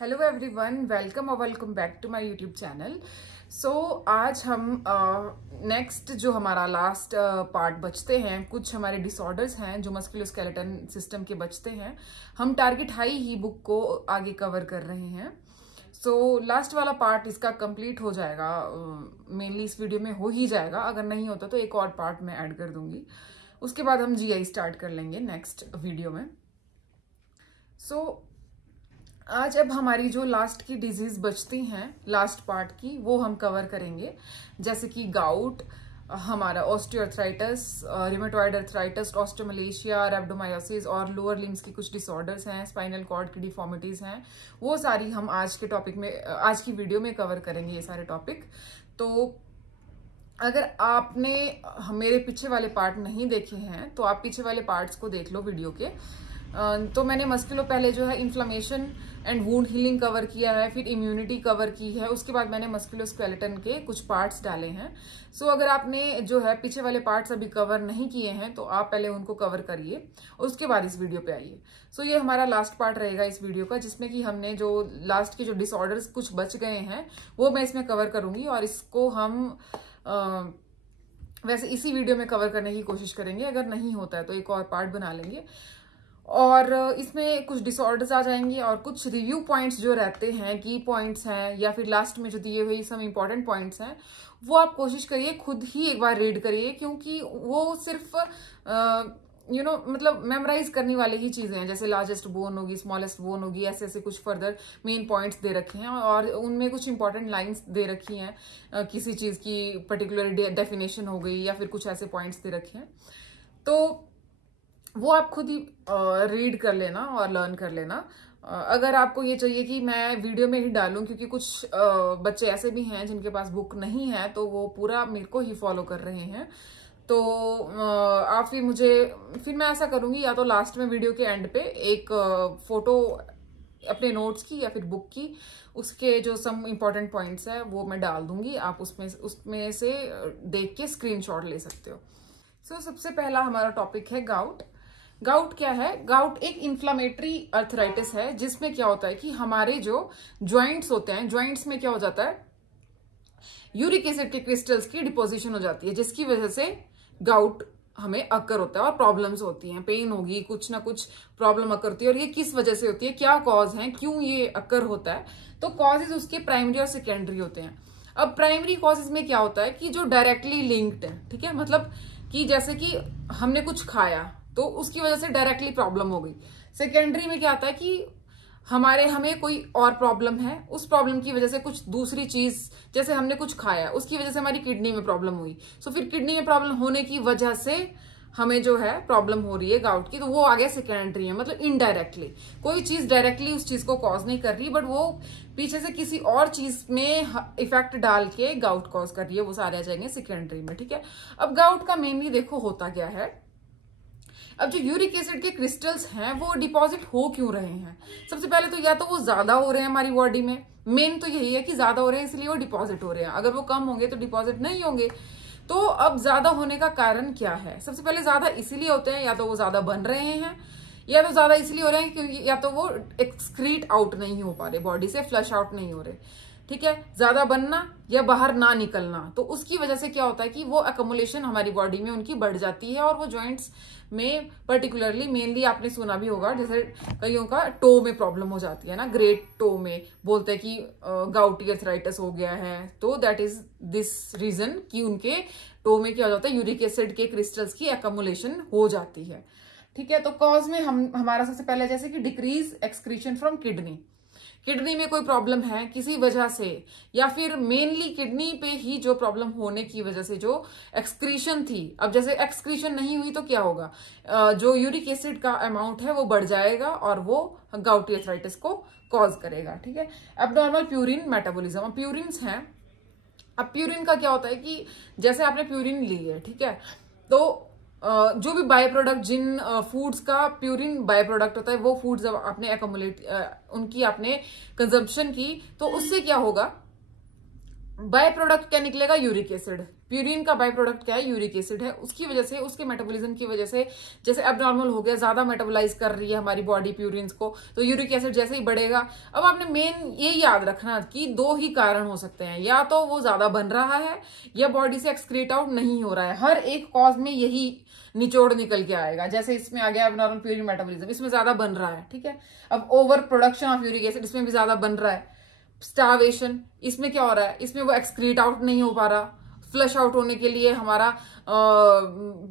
Hello everyone, welcome back to my YouTube channel. So आज हम next जो हमारा लास्ट पार्ट बचते हैं, कुछ हमारे डिसऑर्डर्स हैं जो मस्कुलोस्केलेटन सिस्टम के बचते हैं। हम टारगेट हाई ही बुक को आगे कवर कर रहे हैं। सो लास्ट वाला पार्ट इसका कंप्लीट हो जाएगा, मेनली इस वीडियो में हो ही जाएगा। अगर नहीं होता तो एक और पार्ट मैं ऐड कर दूंगी। उसके बाद हम जीआई स्टार्ट कर लेंगे नेक्स्ट वीडियो में। आज अब हमारी जो लास्ट की डिजीज बचती हैं लास्ट पार्ट की, वो हम कवर करेंगे। जैसे कि गाउट, हमारा ऑस्टियोआर्थराइटिस, रिमेटॉइड अर्थराइटिस, ऑस्टियोमलेशिया, रैप्डोमायोसिस और लोअर लिम्स की कुछ डिसऑर्डर्स हैं, स्पाइनल कॉर्ड की डिफॉर्मिटीज हैं। वो सारी हम आज के टॉपिक में, आज की वीडियो में कवर करेंगे ये सारे टॉपिक। तो अगर आपने मेरे पीछे वाले पार्ट नहीं देखे हैं तो आप पीछे वाले पार्ट्स को देख लो वीडियो के। तो मैंने मस्कुलो पहले जो है inflammation and wound healing cover किया है, फिर इम्यूनिटी कवर की है, उसके बाद मैंने मस्कुलोस्केलेटन के कुछ पार्ट्स डाले हैं। सो अगर आपने जो है पीछे वाले पार्ट्स अभी कवर नहीं किए हैं तो आप पहले उनको कवर करिए, उसके बाद इस वीडियो पे आइए। सो ये हमारा लास्ट पार्ट रहेगा इस वीडियो का, जिसमें कि हमने जो लास्ट के जो डिसऑर्डर्स कुछ बच गए हैं वो मैं इसमें कवर करूंगी, और इसको हम वैसे इसी वीडियो में कवर करने की कोशिश करेंगे। अगर नहीं होता है तो एक और पार्ट बना लेंगे, और इसमें कुछ डिसऑर्डर्स आ जाएंगे और कुछ रिव्यू पॉइंट्स जो रहते हैं, की पॉइंट्स हैं, या फिर लास्ट में जो दिए हुए सम इम्पॉर्टेंट पॉइंट्स हैं, वो आप कोशिश करिए खुद ही एक बार रीड करिए, क्योंकि वो सिर्फ मतलब मेमोराइज करने वाली ही चीजें हैं। जैसे लार्जेस्ट बोन होगी, स्मॉलेस्ट बोन होगी, ऐसे ऐसे कुछ फर्दर मेन पॉइंट्स दे रखे हैं, और उनमें कुछ इंपॉर्टेंट लाइंस दे रखी हैं, किसी चीज की पर्टिकुलर डेफिनेशन हो गई, या फिर कुछ ऐसे पॉइंट्स दे रखे हैं। तो वो आप खुद ही रीड कर लेना और लर्न कर लेना। अगर आपको ये चाहिए कि मैं वीडियो में ही डालूं, क्योंकि कुछ बच्चे ऐसे भी हैं जिनके पास बुक नहीं है, तो वो पूरा मेरे को ही फॉलो कर रहे हैं। तो आप फिर मैं ऐसा करूंगी, या तो लास्ट में वीडियो के एंड पे एक फोटो अपने नोट्स की या फिर बुक की, उसके जो सम इम्पोर्टेंट पॉइंट्स है वो मैं डाल दूंगी। आप उसमें से देख के स्क्रीनशॉट ले सकते हो। सो सबसे पहला हमारा टॉपिक है गाउट। गाउट क्या है? गाउट एक इन्फ्लामेटरी अर्थराइटिस है, जिसमें क्या होता है कि हमारे जो ज्वाइंट्स होते हैं, ज्वाइंट्स में क्या हो जाता है, यूरिक एसिड के क्रिस्टल्स की डिपोजिशन हो जाती है, जिसकी वजह से गाउट हमें अकर होता है और प्रॉब्लम्स होती हैं, पेन होगी, कुछ ना कुछ प्रॉब्लम अकर होती है। और ये किस वजह से होती है, क्या कॉज है, क्यों ये अकर होता है? तो कॉजेज उसके प्राइमरी और सेकेंडरी होते हैं। अब प्राइमरी कॉजेज में क्या होता है कि जो डायरेक्टली लिंक्ड है, ठीक है, मतलब कि जैसे कि हमने कुछ खाया तो उसकी वजह से डायरेक्टली प्रॉब्लम हो गई। सेकेंडरी में क्या आता है कि हमें कोई और प्रॉब्लम है, उस प्रॉब्लम की वजह से कुछ दूसरी चीज, जैसे हमने कुछ खाया उसकी वजह से हमारी किडनी में प्रॉब्लम हुई, तो फिर किडनी में प्रॉब्लम होने की वजह से हमें जो है प्रॉब्लम हो रही है गाउट की, तो वो आगे सेकेंडरी है। मतलब इनडायरेक्टली कोई चीज डायरेक्टली उस चीज को कॉज नहीं कर रही, बट वो पीछे से किसी और चीज में इफेक्ट डाल के गाउट कॉज कर रही है, वो सारे आ जाएंगे सेकेंडरी में। ठीक है, अब गाउट का मेनली देखो होता क्या है। अब जो यूरिक एसिड के क्रिस्टल्स हैं वो डिपॉजिट हो क्यों रहे हैं? सबसे पहले तो या तो वो ज्यादा हो रहे हैं हमारी बॉडी में, मेन तो यही है कि ज्यादा हो रहे हैं इसलिए वो डिपॉजिट हो रहे हैं। अगर वो कम होंगे तो डिपॉजिट नहीं होंगे। तो अब ज्यादा होने का कारण क्या है? सबसे पहले ज्यादा इसीलिए होते हैं, या तो वो ज्यादा बन रहे हैं, या तो ज्यादा इसलिए हो रहे हैं क्योंकि या तो वो एक्सक्रीट आउट नहीं हो पा रहे, बॉडी से फ्लश आउट नहीं हो रहे। ठीक है, ज्यादा बनना या बाहर ना निकलना, तो उसकी वजह से क्या होता है कि वो अकोमुलेशन हमारी बॉडी में उनकी बढ़ जाती है, और वो जॉइंट्स में पर्टिकुलरली मेनली आपने सुना भी होगा, जैसे कईयों का टो में प्रॉब्लम हो जाती है ना, ग्रेट टो में बोलते हैं कि गाउटी अर्थराइटिस हो गया है, तो दैट इज दिस रीजन कि उनके टो में क्या हो जाता है, यूरिक एसिड के क्रिस्टल्स की अकोमुलेशन हो जाती है। ठीक है, तो कॉज में हमारा सबसे पहले जैसे कि decrease excretion from kidney, kidney में कोई प्रॉब्लम है किसी वजह से, या फिर मेनली किडनी पे ही जो प्रॉब्लम होने की वजह से जो एक्सक्रीशन थी, अब जैसे एक्सक्रीशन नहीं हुई तो क्या होगा, जो यूरिक एसिड का अमाउंट है वो बढ़ जाएगा और वो गाउटी अर्थराइटिस को कॉज करेगा। ठीक है, एब्नॉर्मल प्यूरिन मेटाबॉलिज्म, अब प्यूरिन्स हैं। अब प्यूरिन का क्या होता है कि जैसे आपने प्यूरिन ली है, ठीक है, तो जो भी बाय प्रोडक्ट, जिन फूड्स का प्यूरिन बाय प्रोडक्ट होता है, वो फूड्स आपने एक्यूमुलेट उनकी आपने कंजम्पशन की, तो उससे क्या होगा, बाय प्रोडक्ट क्या निकलेगा, यूरिक एसिड। प्यूरिन का बाय प्रोडक्ट क्या है, यूरिक एसिड है। उसकी वजह से, उसके मेटाबॉलिज्म की वजह से, जैसे एबनॉर्मल हो गया, ज्यादा मेटाबोलाइज कर रही है हमारी बॉडी प्यूरिन को, तो यूरिक एसिड जैसे ही बढ़ेगा। अब आपने मेन ये याद रखना कि दो ही कारण हो सकते हैं, या तो वो ज्यादा बन रहा है या बॉडी से एक्सक्रीट आउट नहीं हो रहा है। हर एक कॉज में यही निचोड़ निकल के आएगा। जैसे इसमें आ गया एबनॉर्मल प्यूरिन मेटाबॉलिज्म, इसमें ज्यादा बन रहा है, ठीक है। अब over production of uric acid, इसमें भी ज्यादा बन रहा है। स्टार्वेशन, इसमें क्या हो रहा है, इसमें वो एक्सक्रीट आउट नहीं हो पा रहा। फ्लश आउट होने के लिए हमारा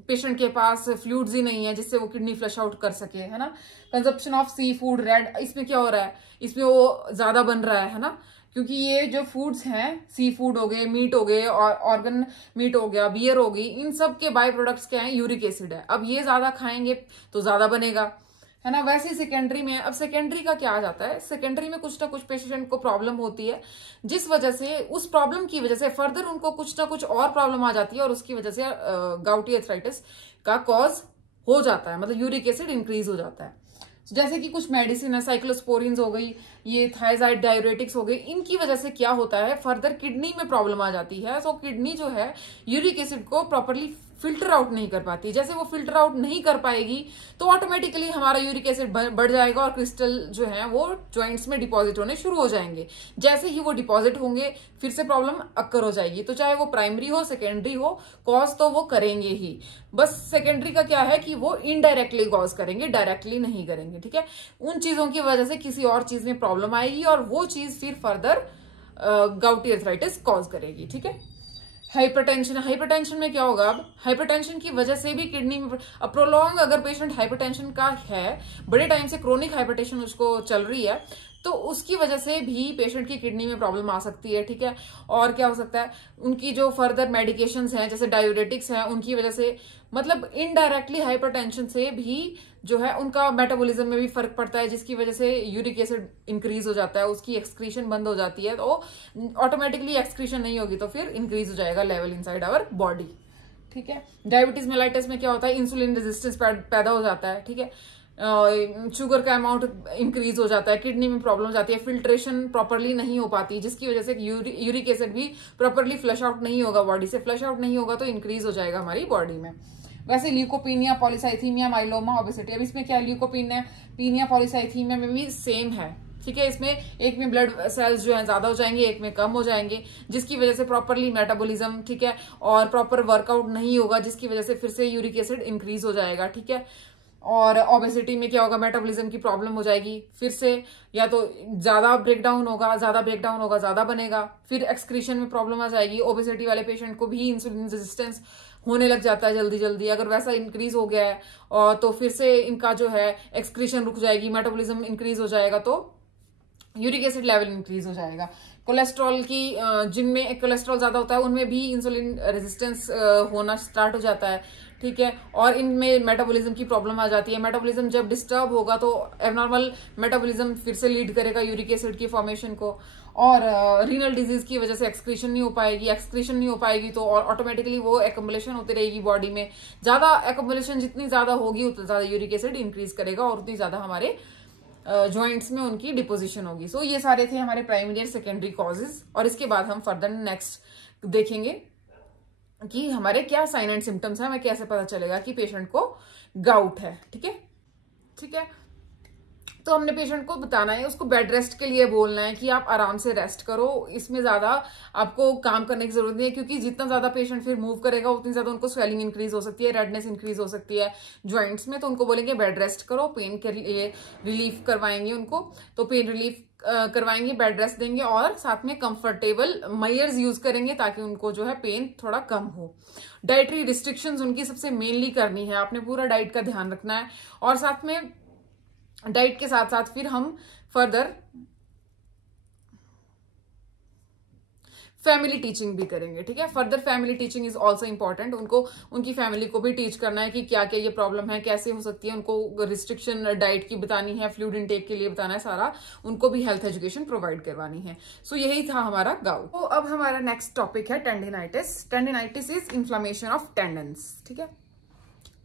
पेशेंट के पास फ्लूइड्स ही नहीं है जिससे वो किडनी फ्लश आउट कर सके, है ना। Consumption of seafood red, इसमें क्या हो रहा है, इसमें वो ज्यादा बन रहा है ना, क्योंकि ये जो फूड्स हैं, सी फूड हो गए, मीट हो गए, और ऑर्गन मीट हो गया, बियर हो गई, इन सब के बाय प्रोडक्ट्स क्या है, यूरिक एसिड है। अब ये ज्यादा खाएंगे तो ज्यादा बनेगा, है ना। वैसे ही सेकेंडरी में, अब सेकेंडरी का क्या आ जाता है, सेकेंडरी में कुछ ना कुछ पेशेंट को प्रॉब्लम होती है, जिस वजह से, उस प्रॉब्लम की वजह से फर्दर उनको कुछ ना कुछ और प्रॉब्लम आ जाती है, और उसकी वजह से गाउटी आर्थराइटिस का कॉज हो जाता है, मतलब यूरिक एसिड इंक्रीज हो जाता है। जैसे कि कुछ मेडिसिन है, साइक्लोस्पोरिन्स हो गई, ये थायराइड डाययूरेटिक्स हो गई, इनकी वजह से क्या होता है, फर्दर किडनी में प्रॉब्लम आ जाती है। तो किडनी जो है यूरिक एसिड को प्रॉपरली फिल्टर आउट नहीं कर पाती। जैसे वो फिल्टर आउट नहीं कर पाएगी तो ऑटोमेटिकली हमारा यूरिक एसिड बढ़ जाएगा, और क्रिस्टल जो है वो जॉइंट्स में डिपॉजिट होने शुरू हो जाएंगे। जैसे ही वो डिपॉजिट होंगे फिर से प्रॉब्लम अक्कर हो जाएगी। तो चाहे वो प्राइमरी हो, सेकेंडरी हो, कॉज तो वो करेंगे ही। बस सेकेंडरी का क्या है कि वो इनडायरेक्टली कॉज करेंगे, डायरेक्टली नहीं करेंगे, ठीक है। उन चीजों की वजह से किसी और चीज में प्रॉब्लम आएगी, और वो चीज फिर फर्दर गाउटी आर्थराइटिस कॉज करेगी, ठीक है। हाइपरटेंशन, हाइपरटेंशन में क्या होगा, अब हाइपरटेंशन की वजह से भी किडनी में, अब प्रोलॉन्ग अगर पेशेंट हाइपरटेंशन का है, बड़े टाइम से क्रोनिक हाइपरटेंशन उसको चल रही है, तो उसकी वजह से भी पेशेंट की किडनी में प्रॉब्लम आ सकती है, ठीक है। और क्या हो सकता है, उनकी जो फर्दर मेडिकेशंस हैं, जैसे डाययूरेटिक्स हैं, उनकी वजह से, मतलब इनडायरेक्टली हाइपरटेंशन से भी जो है उनका मेटाबॉलिज्म में भी फर्क पड़ता है, जिसकी वजह से यूरिक एसिड इंक्रीज हो जाता है, उसकी एक्सक्रीशन बंद हो जाती है, तो ऑटोमेटिकली एक्सक्रीशन नहीं होगी तो फिर इंक्रीज हो जाएगा लेवल इनसाइड आवर बॉडी, ठीक है। डायबिटीज मेलाइटिस में क्या होता है, इंसुलिन रेजिस्टेंस पैदा हो जाता है, ठीक है। शुगर का अमाउंट इंक्रीज हो जाता है, किडनी में प्रॉब्लम हो जाती है, फिल्ट्रेशन प्रॉपरली नहीं हो पाती, जिसकी वजह से यूरिक एसिड भी प्रॉपरली फ्लश आउट नहीं होगा बॉडी से। फ्लश आउट नहीं होगा तो इंक्रीज हो जाएगा हमारी बॉडी में। वैसे ल्यूकोपीनिया, पॉलीसाइथीमिया, माइलोमा, ओबेसिटी, अब इसमें क्या, ल्यूकोपीनिया पॉलीसाइथीमिया में भी सेम है, ठीक है। इसमें एक में ब्लड सेल्स जो है ज्यादा हो जाएंगे, एक में कम हो जाएंगे, जिसकी वजह से प्रॉपरली मेटाबॉलिज्म, ठीक है, और प्रॉपर वर्कआउट नहीं होगा, जिसकी वजह से फिर से यूरिक एसिड इंक्रीज हो जाएगा, ठीक है। और ओबेसिटी में क्या होगा, मेटाबॉलिज्म की प्रॉब्लम हो जाएगी, फिर से या तो ज्यादा ब्रेकडाउन होगा, ज्यादा बनेगा, फिर एक्सक्रीशन में प्रॉब्लम आ जाएगी। ओबेसिटी वाले पेशेंट को भी इंसुलिन रेजिस्टेंस होने लग जाता है जल्दी जल्दी, अगर वैसा इंक्रीज हो गया है, और तो फिर से इनका जो है एक्सक्रीशन रुक जाएगी, मेटाबॉलिज्म इंक्रीज हो जाएगा, तो यूरिक एसिड लेवल इंक्रीज हो जाएगा। कोलेस्ट्रॉल की, जिनमें कोलेस्ट्रॉल ज्यादा होता है उनमें भी इंसुलिन रेजिस्टेंस होना स्टार्ट हो जाता है, ठीक है। और इनमें मेटाबॉलिज्म की प्रॉब्लम आ जाती है। मेटाबॉलिज्म जब डिस्टर्ब होगा तो एबनॉर्मल मेटाबॉलिज्म फिर से लीड करेगा यूरिक एसिड की फॉर्मेशन को, और रीनल डिजीज की वजह से एक्सक्रीशन नहीं हो पाएगी तो ऑटोमेटिकली वो एक्युमुलेशन होती रहेगी बॉडी में। ज्यादा एक्युमुलेशन जितनी ज्यादा होगी उतना ज्यादा यूरिक एसिड इंक्रीज करेगा, और उतनी ज्यादा हमारे जॉइंट्स में उनकी डिपोजिशन होगी। सो ये सारे थे हमारे प्राइमरी और सेकेंडरी कॉजेज, और इसके बाद हम फर्दर नेक्स्ट देखेंगे कि हमारे क्या साइन एंड सिम्टम्स है, हमें कैसे पता चलेगा कि पेशेंट को गाउट है, ठीक है। तो हमने पेशेंट को बताना है, उसको बेड रेस्ट के लिए बोलना है कि आप आराम से रेस्ट करो, इसमें ज्यादा आपको काम करने की जरूरत नहीं है, क्योंकि जितना ज्यादा पेशेंट फिर मूव करेगा उतनी ज्यादा उनको स्वेलिंग इंक्रीज हो सकती है, रेडनेस इंक्रीज हो सकती है जॉइंट्स में। तो उनको बोलेंगे बेड रेस्ट करो, पेन के लिए रिलीफ करवाएंगे उनको, तो पेन रिलीफ करवाएंगे, बेड रेस्ट देंगे, और साथ में कंफर्टेबल मयर्स यूज करेंगे ताकि उनको जो है पेन थोड़ा कम हो। डाइटरी रिस्ट्रिक्शंस उनकी सबसे मेनली करनी है, आपने पूरा डाइट का ध्यान रखना है, और साथ में डाइट के साथ साथ फिर हम फर्दर फैमिली टीचिंग भी करेंगे, ठीक है। Further family teaching is also important, उनको उनकी फैमिली को भी टीच करना है कि क्या क्या ये प्रॉब्लम है, कैसे हो सकती है, उनको रिस्ट्रिक्शन डाइट की बतानी है, फ्लूइड इनटेक के लिए बताना है, सारा उनको भी हेल्थ एजुकेशन प्रोवाइड करवानी है। सो यही था हमारा गाउट। तो अब हमारा नेक्स्ट टॉपिक है tendinitis. Tendinitis is inflammation of tendons, ठीक है।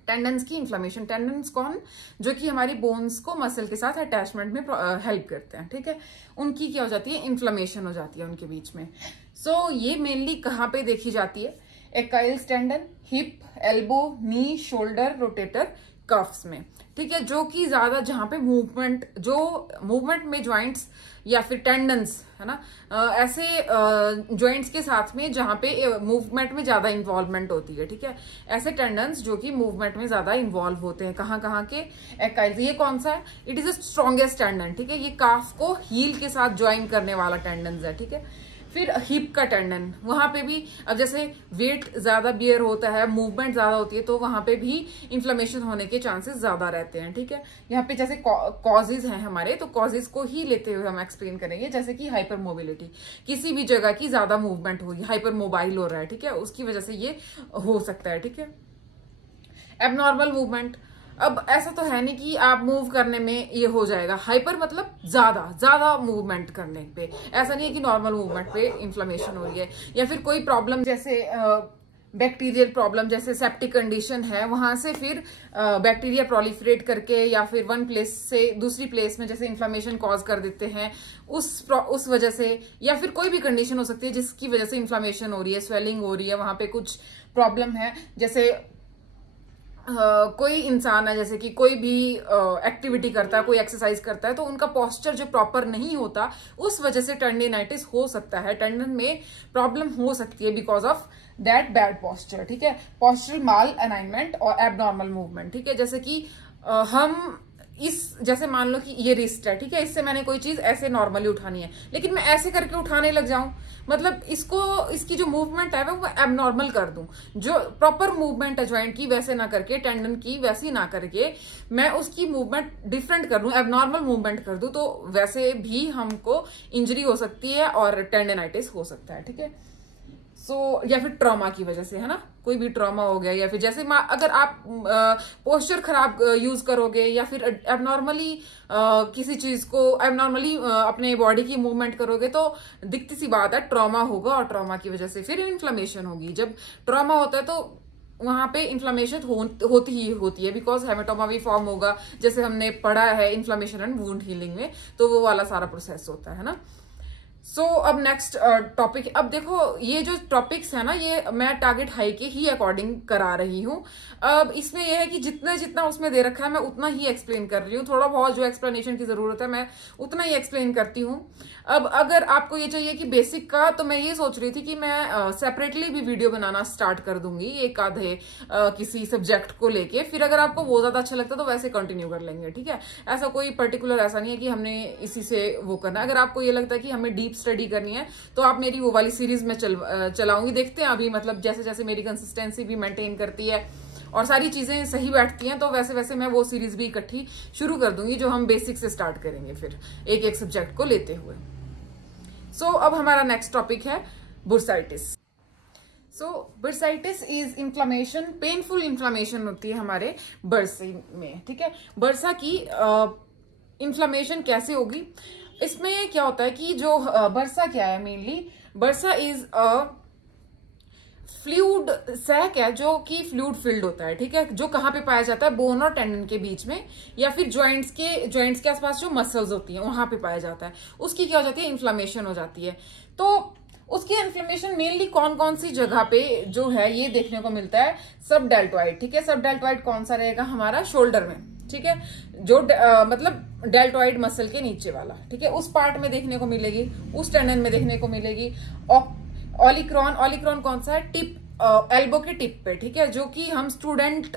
टेंडन्स की इन्फ्लेमेशन, टेंडन्स कौन, जो कि हमारी बोन्स को मसल के साथ अटैचमेंट में हेल्प करते हैं, ठीक है। उनकी क्या हो जाती है, इन्फ्लेमेशन हो जाती है उनके बीच में। सो ये मेनली कहाँ पे देखी जाती है, एक्काइल्स टेंडन, हिप, एल्बो, नी, शोल्डर, रोटेटर कफ्स में, ठीक है, जो कि ज्यादा जहां पे मूवमेंट में ज्वाइंट्स या फिर टेंडन्स है ना, ऐसे ज्वाइंट्स के साथ में जहां पे मूवमेंट में ज्यादा इन्वॉल्वमेंट होती है, ठीक है, ऐसे टेंडन्स जो कि मूवमेंट में ज्यादा इन्वॉल्व होते हैं। कहाँ के? एक्काइल्स। ये कौन सा है? It is the strongest tendon, ठीक है, ये काफ को हील के साथ ज्वाइन करने वाला टेंडन है, ठीक है। फिर हिप का टेंडन, वहां पे भी अब जैसे वेट ज्यादा बियर होता है, मूवमेंट ज्यादा होती है, तो वहां पे भी इन्फ्लेमेशन होने के चांसेस ज्यादा रहते हैं, ठीक है। यहाँ पे जैसे कॉजेज हैं हमारे, तो कॉजेज को ही लेते हुए हम एक्सप्लेन करेंगे, जैसे कि हाइपर मोबिलिटी, किसी भी जगह की ज्यादा मूवमेंट होगी, हाइपर मोबाइल हो रहा है, ठीक है, उसकी वजह से ये हो सकता है, ठीक है। एबनॉर्मल मूवमेंट, अब ऐसा तो है नहीं कि आप मूव करने में ये हो जाएगा, हाइपर मतलब ज्यादा मूवमेंट करने पे, ऐसा नहीं है कि नॉर्मल मूवमेंट पे इन्फ्लेमेशन हो रही है। या फिर कोई प्रॉब्लम जैसे बैक्टीरियल प्रॉब्लम, जैसे सेप्टिक कंडीशन है, वहां से फिर बैक्टीरिया प्रोलिफरेट करके या फिर वन प्लेस से दूसरी प्लेस में जैसे इन्फ्लेमेशन कॉज कर देते हैं, उस वजह से, या फिर कोई भी कंडीशन हो सकती है जिसकी वजह से इन्फ्लेमेशन हो रही है, स्वेलिंग हो रही है, वहां पे कुछ प्रॉब्लम है, जैसे कोई इंसान है, जैसे कि कोई भी एक्टिविटी करता है, कोई एक्सरसाइज करता है, तो उनका पोस्चर जो प्रॉपर नहीं होता, उस वजह से टेंडिनाइटिस हो सकता है, टेंडन में प्रॉब्लम हो सकती है because of that bad posture, ठीक है। पोस्चरल माल अलाइनमेंट और एबनॉर्मल मूवमेंट, ठीक है, जैसे कि हम जैसे मान लो कि ये रिस्ट है, ठीक है, इससे मैंने कोई चीज ऐसे नॉर्मली उठानी है, लेकिन मैं ऐसे करके उठाने लग जाऊं, मतलब इसकी जो मूवमेंट है वो एबनॉर्मल कर दूं, जो प्रॉपर मूवमेंट है ज्वाइंट की वैसे ना करके, टेंडन की वैसी ना करके, मैं उसकी मूवमेंट डिफरेंट कर दूं, एबनॉर्मल मूवमेंट कर दूं, तो वैसे भी हमको इंजरी हो सकती है और टेंडिनाइटिस हो सकता है, ठीक है। या फिर ट्रॉमा की वजह से, है ना, कोई भी ट्रॉमा हो गया, या फिर जैसे अगर आप पोस्चर खराब यूज करोगे, या फिर एबनॉर्मली किसी चीज को एबनॉर्मली अपने बॉडी की मूवमेंट करोगे, तो दिखती सी बात है ट्रॉमा होगा, और ट्रॉमा की वजह से फिर इन्फ्लेमेशन होगी। जब ट्रॉमा होता है तो वहां पे इन्फ्लेमेशन होती है बिकॉज हेमेटोमा भी फॉर्म होगा, जैसे हमने पढ़ा है इन्फ्लेमेशन एंड वुंड हीलिंग में, तो वो वाला सारा प्रोसेस होता है ना। अब नेक्स्ट टॉपिक, अब देखो ये जो टॉपिक्स है ना, ये मैं टारगेट हाई के ही अकॉर्डिंग करा रही हूँ। अब इसमें यह है कि जितना उसमें दे रखा है मैं उतना ही एक्सप्लेन कर रही हूँ, थोड़ा बहुत जो एक्सप्लेनेशन की जरूरत है मैं उतना ही एक्सप्लेन करती हूँ। अब अगर आपको ये चाहिए कि बेसिक का, तो मैं ये सोच रही थी कि मैं सेपरेटली भी वीडियो बनाना स्टार्ट कर दूंगी एक आधे किसी सब्जेक्ट को लेके, फिर अगर आपको वो ज्यादा अच्छा लगता है तो वैसे कंटिन्यू कर लेंगे, ठीक है। ऐसा कोई पर्टिकुलर ऐसा नहीं है कि हमने इसी से वो करना है। अगर आपको ये लगता है कि हमें डीप स्टडी करनी है तो आप मेरी वो वाली सीरीज में चलाऊंगी, देखते हैं अभी, मतलब जैसे जैसे मेरी कंसिस्टेंसी भी मेंटेन करती है और सारी चीजें सही बैठती हैं, तो वैसे वैसे मैं वो सीरीज भी इकट्ठी शुरू कर दूंगी, जो हम बेसिक से स्टार्ट करेंगे फिर एक एक सब्जेक्ट को लेते हुए। अब हमारा नेक्स्ट टॉपिक है बुर्साइटिस। बुर्साइटिस इज इन्फ्लेमेशन, पेनफुल इन्फ्लेमेशन होती है हमारे बर्से में, ठीक है। बर्सा की इन्फ्लेमेशन कैसे होगी? इसमें क्या होता है कि जो बर्सा क्या है, mainly bursa is a fluid sac है, जो कि फ्लूइड फिल्ड होता है, ठीक है, जो कहाँ पे पाया जाता है? बोन और टेंडन के बीच में, या फिर ज्वाइंट्स के आसपास जो मसल्स होती हैं वहां पे पाया जाता है। उसकी क्या हो जाती है? इन्फ्लेमेशन हो जाती है। तो उसकी इन्फ्लेमेशन मेनली कौन कौन सी जगह पे जो है ये देखने को मिलता है? सब डेल्टोइड, ठीक है। सब डेल्टोइड कौन सा रहेगा? हमारा शोल्डर में, ठीक है, जो मतलब डेल्टोइड मसल के नीचे वाला, ठीक है, उस पार्ट में देखने को मिलेगी, उस टेंडन में देखने को मिलेगी। ऑलिक्रॉन कौन सा है? टिप, एल्बो के टिप पे, ठीक है, जो कि हम स्टूडेंट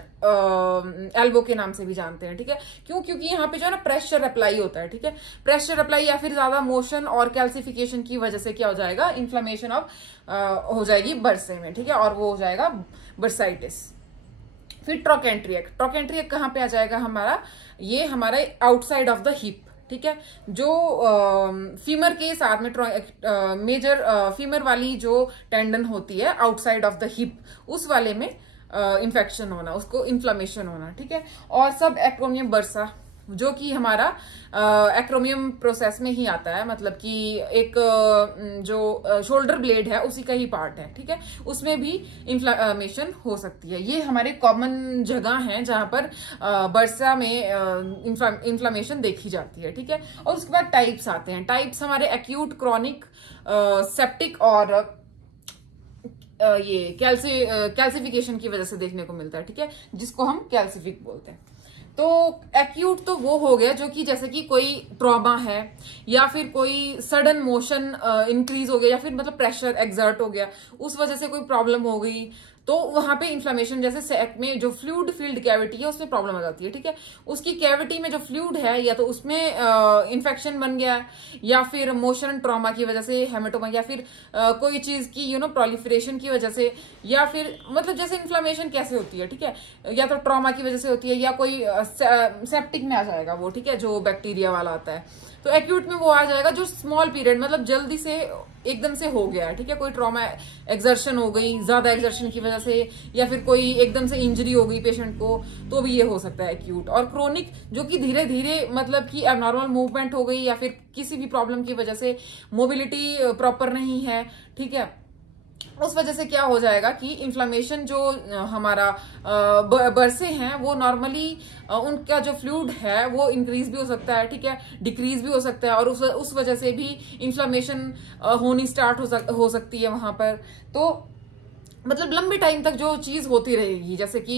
एल्बो के नाम से भी जानते हैं, ठीक है। क्यों? क्योंकि यहाँ पे जो है ना प्रेशर अप्लाई होता है, ठीक है। प्रेशर अप्लाई या फिर ज्यादा मोशन और कैल्सिफिकेशन की वजह से क्या हो जाएगा? इन्फ्लेमेशन हो जाएगी बर्से में, ठीक है, और वो हो जाएगा बर्साइटिस। फिर ट्रोकेंट्रियक कहाँ पे आ जाएगा हमारा? ये हमारा आउटसाइड ऑफ द हिप, ठीक है, जो फीमर के साथ में मेजर फीमर वाली जो टेंडन होती है आउटसाइड ऑफ द हिप, उस वाले में इन्फेक्शन होना, उसको इन्फ्लेमेशन होना, ठीक है। और सब एक्रोमियम बर्सा, जो कि हमारा एक्रोमियम प्रोसेस में ही आता है, मतलब कि एक जो शोल्डर ब्लेड है उसी का ही पार्ट है, ठीक है, उसमें भी इन्फ्लेमेशन हो सकती है। ये हमारे कॉमन जगह हैं जहां पर बर्सा में इन्फ्लेमेशन देखी जाती है, ठीक है। और उसके बाद टाइप्स आते हैं। टाइप्स हमारे एक्यूट, क्रॉनिक, सेप्टिक और ये कैल्सिफिकेशन की वजह से देखने को मिलता है, ठीक है, जिसको हम कैल्सिफिक बोलते हैं। तो एक्यूट तो वो हो गया जो कि जैसे कि कोई ट्रॉमा है या फिर कोई सडन मोशन इंक्रीज हो गया या फिर मतलब प्रेशर एक्सर्ट हो गया, उस वजह से कोई प्रॉब्लम हो गई, तो वहां पे इन्फ्लेमेशन, जैसे सैक में जो फ्लूइड फिल्ड कैविटी है उसमें प्रॉब्लम आ जाती है, ठीक है। उसकी कैविटी में जो फ्लूइड है या तो उसमें इन्फेक्शन बन गया या फिर मोशन ट्रॉमा की वजह से हेमेटोमा या फिर कोई चीज की प्रोलिफरेशन की वजह से, या फिर मतलब जैसे इन्फ्लेमेशन कैसे होती है, ठीक है, या तो ट्रॉमा की वजह से होती है या कोई सेप्टिक में आ जाएगा वो, ठीक है, जो बैक्टीरिया वाला आता है। तो एक्यूट में वो आ जाएगा जो स्मॉल पीरियड मतलब जल्दी से एकदम से हो गया है, ठीक है, कोई ट्रॉमा एक्सर्शन हो गई ज्यादा एक्सर्शन की वजह से या फिर कोई एकदम से इंजरी हो गई पेशेंट को, तो भी ये हो सकता है एक्यूट। और क्रोनिक जो कि धीरे धीरे मतलब कि एबनॉर्मल मूवमेंट हो गई या फिर किसी भी प्रॉब्लम की वजह से मोबिलिटी प्रॉपर नहीं है, ठीक है, उस वजह से क्या हो जाएगा कि इन्फ्लेमेशन जो हमारा बरसे हैं वो नॉर्मली उनका जो फ्लूइड है वो इंक्रीज भी हो सकता है, ठीक है, डिक्रीज भी हो सकता है, और उस वजह से भी इन्फ्लेमेशन होनी स्टार्ट हो सकती है वहां पर। तो मतलब लंबे टाइम तक जो चीज होती रहेगी, जैसे कि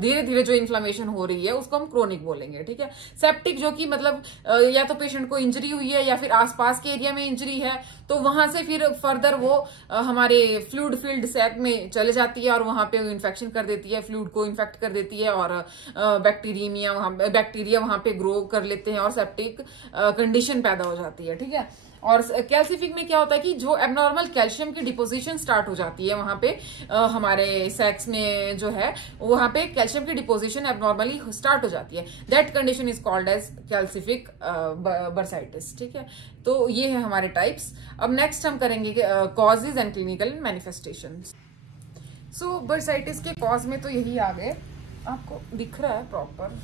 धीरे धीरे जो इन्फ्लेमेशन हो रही है उसको हम क्रोनिक बोलेंगे, ठीक है। सेप्टिक जो कि मतलब या तो पेशेंट को इंजरी हुई है या फिर आसपास के एरिया में इंजरी है, तो वहां से फिर फर्दर वो हमारे फ्लूइड फील्ड सैक में चले जाती है और वहां पे इन्फेक्शन कर देती है, फ्लूइड को इन्फेक्ट कर देती है और बैक्टीरिया वहां पे ग्रो कर लेते हैं और सेप्टिक कंडीशन पैदा हो जाती है, ठीक है। और कैल्सिफिक में क्या होता है कि जो एबनॉर्मल कैल्शियम की डिपोजिशन स्टार्ट हो जाती है वहां पे हमारे सेक्स में जो है वहां पे कैल्शियम की डिपोजिशन एबनॉर्मली स्टार्ट हो जाती है, that condition is called as calcific bursitis, ठीक है। तो ये है हमारे टाइप्स। अब नेक्स्ट हम करेंगे causes and clinical manifestations. So bursitis के कॉज में तो यही आ गए, आपको दिख रहा है प्रॉपर,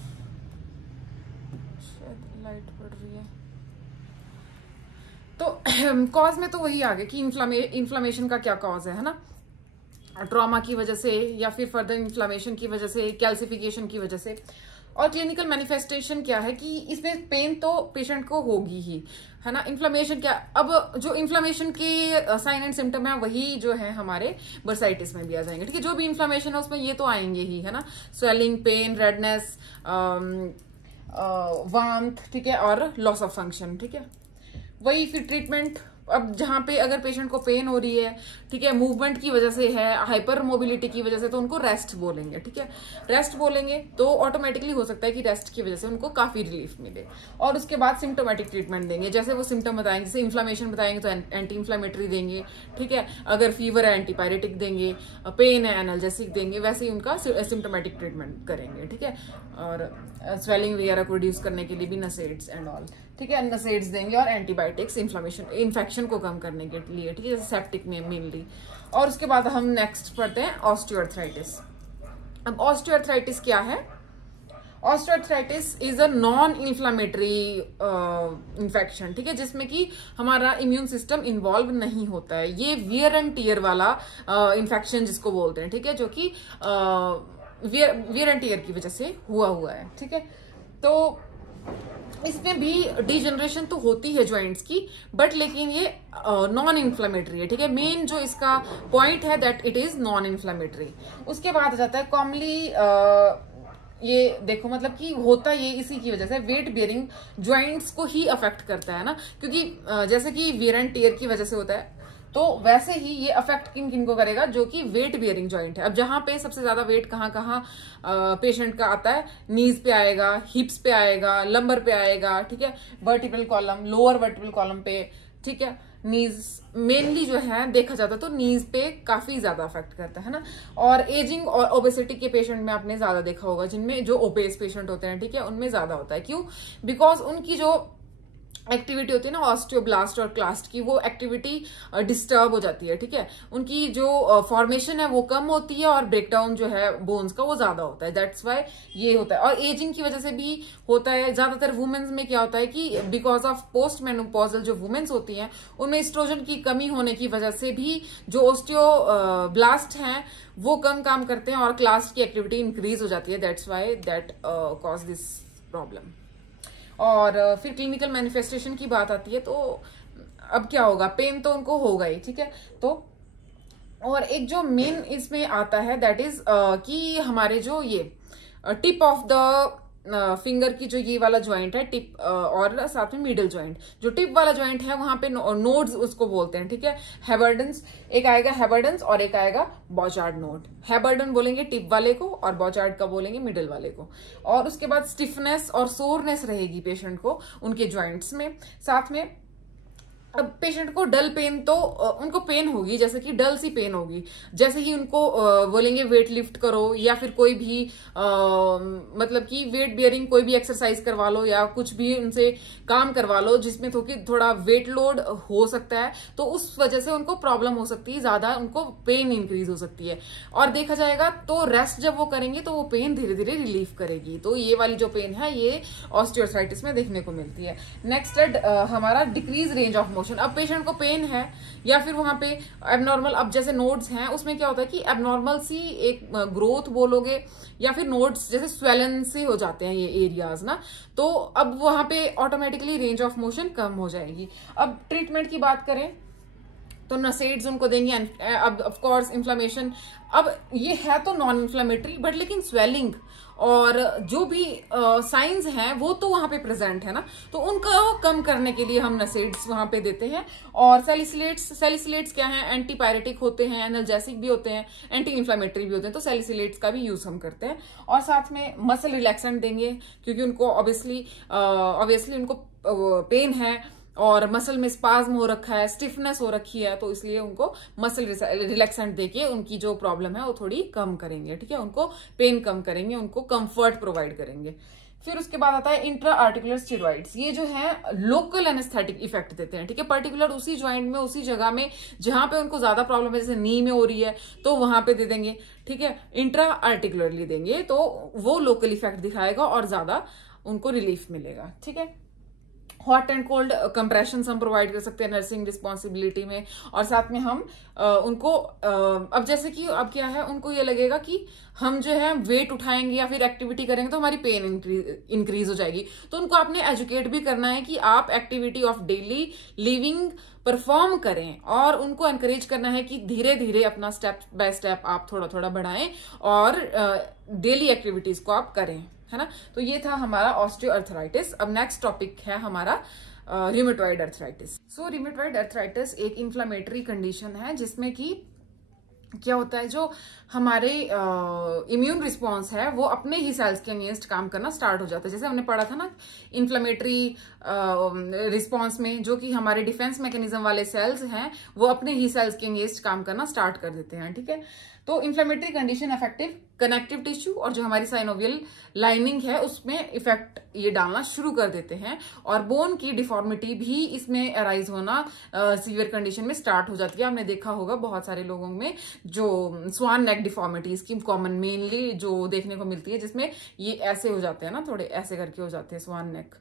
शायद लाइट पड़ रही है, तो कॉज में तो वही आ गया कि इन्फ्लामेशन का क्या कॉज है ना, ट्रॉमा की वजह से या फिर फर्दर इन्फ्लामेशन की वजह से, कैल्सिफिकेशन की वजह से। और क्लिनिकल मैनिफेस्टेशन क्या है कि इसमें पेन तो पेशेंट को होगी ही, है ना। इन्फ्लामेशन क्या, अब जो इन्फ्लामेशन के साइन एंड सिम्टम है वही जो है हमारे बर्साइटिस में भी आ जाएंगे, ठीक है। जो भी इन्फ्लामेशन है उसमें ये तो आएंगे ही, है ना, स्वेलिंग, पेन, रेडनेस, वार्मथ, ठीक है, और लॉस ऑफ फंक्शन, ठीक है। वही फिर ट्रीटमेंट, अब जहां पे अगर पेशेंट को पेन हो रही है, ठीक है, मूवमेंट की वजह से है, हाइपर मोबिलिटी की वजह से, तो उनको रेस्ट बोलेंगे, ठीक है। रेस्ट बोलेंगे तो ऑटोमेटिकली हो सकता है कि रेस्ट की वजह से उनको काफी रिलीफ मिले, और उसके बाद सिम्टोमेटिक ट्रीटमेंट देंगे, जैसे वो सिम्टम बताएंगे, जैसे इन्फ्लामेशन बताएंगे तो एंटी इन्फ्लामेटरी देंगे, ठीक है, अगर फीवर है एंटीपायरेटिक देंगे, पेन है एनाल्जेसिक देंगे, वैसे ही उनका सिम्टोमेटिक ट्रीटमेंट करेंगे, ठीक है। और स्वेलिंग वगैरह को रिड्यूस करने के लिए भी नसेड्स एंड ऑल, ठीक है, नसेड्स देंगे, और एंटीबायोटिक्स इन्फेक्शन को कम करने के लिए, ठीक है, जैसे सेप्टिक में मेनली। और उसके बाद हम नेक्स्ट पढ़ते हैं ऑस्टियोआर्थराइटिस। अब ऑस्टियोआर्थराइटिस क्या है? Osteoarthritis is a non inflammatory infection, ठीक है, जिसमें कि हमारा इम्यून सिस्टम इन्वॉल्व नहीं होता है। ये वियर एंड टियर वाला इन्फेक्शन जिसको बोलते हैं, ठीक है, जो कि वियर एंड टियर की वजह से हुआ है, ठीक है। तो इसमें भी डिजनरेशन तो होती है जॉइंट्स की, बट लेकिन ये नॉन इन्फ्लेमेटरी है, ठीक है। मेन जो इसका पॉइंट है that it is non inflammatory. उसके बाद आ जाता है कॉमनली, ये देखो मतलब कि होता ये इसी की वजह से वेट बियरिंग ज्वाइंट्स को ही अफेक्ट करता है ना, क्योंकि जैसे कि वियर एंड टियर की वजह से होता है, तो वैसे ही ये अफेक्ट किन को करेगा, जो कि वेट बियरिंग जॉइंट है। अब जहां पे सबसे ज्यादा वेट कहाँ पेशेंट का आता है, नीज पे आएगा, हिप्स पे आएगा, लंबर पे आएगा, ठीक है, vertebral column, lower vertebral column पे, ठीक है, नीज मेनली जो है देखा जाता है तो नीज पे काफी ज्यादा अफेक्ट करता है ना। और एजिंग और ओबेसिटी के पेशेंट में आपने ज्यादा देखा होगा, जिनमें जो ओबेस पेशेंट होते हैं, ठीक है, उनमें ज्यादा होता है। क्यों? बिकॉज उनकी जो एक्टिविटी होती है ना ऑस्टियोब्लास्ट और क्लास्ट की, वो एक्टिविटी डिस्टर्ब हो जाती है, ठीक है। उनकी जो फॉर्मेशन है वो कम होती है और ब्रेकडाउन जो है बोन्स का वो ज्यादा होता है, दैट्स वाई ये होता है। और एजिंग की वजह से भी होता है। ज्यादातर वुमेन्स में क्या होता है कि बिकॉज ऑफ पोस्ट मेनोपॉजल जो वुमेन्स होती हैं उनमें एस्ट्रोजन की कमी होने की वजह से भी जो ऑस्टियोब्लास्ट हैं वो कम काम करते हैं और क्लास्ट की एक्टिविटी इंक्रीज हो जाती है, that's why that cause this problem. और फिर क्लिनिकल मैनिफेस्टेशन की बात आती है, तो अब क्या होगा, पेन तो उनको होगा ही, ठीक है। तो और एक जो मेन इसमें आता है दैट इज कि हमारे जो ये टिप ऑफ द फिंगर की जो ये वाला जॉइंट है टिप और साथ में मिडिल जॉइंट, जो टिप वाला जॉइंट है वहां पे नोड्स उसको बोलते हैं, ठीक है। हेबर्डन्स एक आएगा, हेबर्डन्स और एक आएगा बॉचार्ड नोड। हेबर्डन बोलेंगे टिप वाले को और बॉचार्ड का बोलेंगे मिडिल वाले को। और उसके बाद स्टिफनेस और सोरनेस रहेगी पेशेंट को उनके जॉइंट्स में। साथ में अब पेशेंट को डल पेन, तो उनको पेन होगी, जैसे कि डल सी पेन होगी, जैसे ही उनको बोलेंगे वेट लिफ्ट करो या फिर कोई भी मतलब कि वेट बियरिंग कोई भी एक्सरसाइज करवा लो या कुछ भी उनसे काम करवा लो जिसमें थोड़ा वेट लोड हो सकता है, तो उस वजह से उनको प्रॉब्लम हो सकती है, ज्यादा उनको पेन इंक्रीज हो सकती है। और देखा जाएगा तो रेस्ट जब वो करेंगे तो वो पेन धीरे धीरे रिलीफ करेगी। तो ये वाली जो पेन है ये ऑस्टियोआर्थराइटिस में देखने को मिलती है। नेक्स्ट है हमारा डिक्रीज रेंज ऑफ। अब पेशेंट को पेन है या फिर वहां पे एबनॉर्मल, अब जैसे नोड्स हैं उसमें क्या होता है कि एबनॉर्मल सी एक ग्रोथ बोलोगे या फिर नोड्स जैसे स्वेलन से हो जाते हैं ये एरियाज ना, तो अब वहां पे ऑटोमेटिकली रेंज ऑफ मोशन कम हो जाएगी। अब ट्रीटमेंट की बात करें तो नसेड्स उनको देंगे। अब ऑफ कोर्स इन्फ्लेमेशन, अब ये है तो नॉन इन्फ्लेमेटरी बट लेकिन स्वेलिंग और जो भी साइंस हैं वो तो वहां पे प्रेजेंट है ना, तो उनका कम करने के लिए हम नसेड्स वहां पे देते हैं। और सैलिसिलेट्स क्या है, एंटीपायरेटिक होते हैं, एनाल्जेसिक भी होते हैं, एंटी इन्फ्लेमेटरी भी होते हैं, तो सैलिसिलेट्स का भी यूज हम करते हैं। और साथ में मसल रिलैक्सेंट देंगे क्योंकि उनको ऑब्वियसली उनको पेन है और मसल में स्पाज्म हो रखा है, स्टिफनेस हो रखी है, तो इसलिए उनको मसल रिलैक्सेंट देके उनकी जो प्रॉब्लम है वो थोड़ी कम करेंगे, ठीक है, उनको पेन कम करेंगे, उनको कंफर्ट प्रोवाइड करेंगे। फिर उसके बाद आता है इंट्रा आर्टिकुलर स्टेरॉइड्स। ये जो है लोकल एनेस्थेटिक इफेक्ट देते हैं, ठीक है, पर्टिकुलर उसी ज्वाइंट में उसी जगह में जहां पे उनको ज्यादा प्रॉब्लम है, जैसे नी में हो रही है तो वहां पे दे देंगे, ठीक है, इंट्रा आर्टिकुलरली देंगे तो वो लोकल इफेक्ट दिखाएगा और ज्यादा उनको रिलीफ मिलेगा, ठीक है। हॉट एंड कोल्ड कंप्रेशन हम प्रोवाइड कर सकते हैं नर्सिंग रिस्पॉन्सिबिलिटी में। और साथ में हम उनको अब जैसे कि अब क्या है, उनको ये लगेगा कि हम जो है वेट उठाएंगे या फिर एक्टिविटी करेंगे तो हमारी पेन इंक्रीज हो जाएगी, तो उनको आपने एजुकेट भी करना है कि आप activity of daily living perform करें और उनको एनकरेज करना है कि धीरे धीरे अपना स्टेप बाय स्टेप आप थोड़ा थोड़ा बढ़ाएं और डेली एक्टिविटीज को आप करें, है ना। तो ये था हमारा ऑस्टियोआर्थराइटिस। अब नेक्स्ट टॉपिक है हमारा रिमेटॉइड अर्थराइटिस। सो रिमेटॉइड अर्थराइटिस एक इन्फ्लेमेटरी कंडीशन है जिसमें कि क्या होता है, जो हमारे इम्यून रिस्पॉन्स है वो अपने ही सेल्स के अगेंस्ट काम करना स्टार्ट हो जाता है। जैसे हमने पढ़ा था ना इन्फ्लेमेटरी रिस्पॉन्स में, जो कि हमारे डिफेंस मैकेनिज्म वाले सेल्स हैं वो अपने ही सेल्स के अगेंस्ट काम करना स्टार्ट कर देते हैं, ठीक है। तो inflammatory condition affective connective tissue और जो हमारी साइनोवियल लाइनिंग है उसमें इफेक्ट ये डालना शुरू कर देते हैं और बोन की डिफॉर्मिटी भी इसमें अराइज होना सीवियर कंडीशन में स्टार्ट हो जाती है। आपने देखा होगा बहुत सारे लोगों में जो स्वान नेक डिफॉर्मिटीज की कॉमन मेनली जो देखने को मिलती है, जिसमें ये ऐसे हो जाते हैं ना, थोड़े ऐसे करके हो जाते हैं स्वान नेक।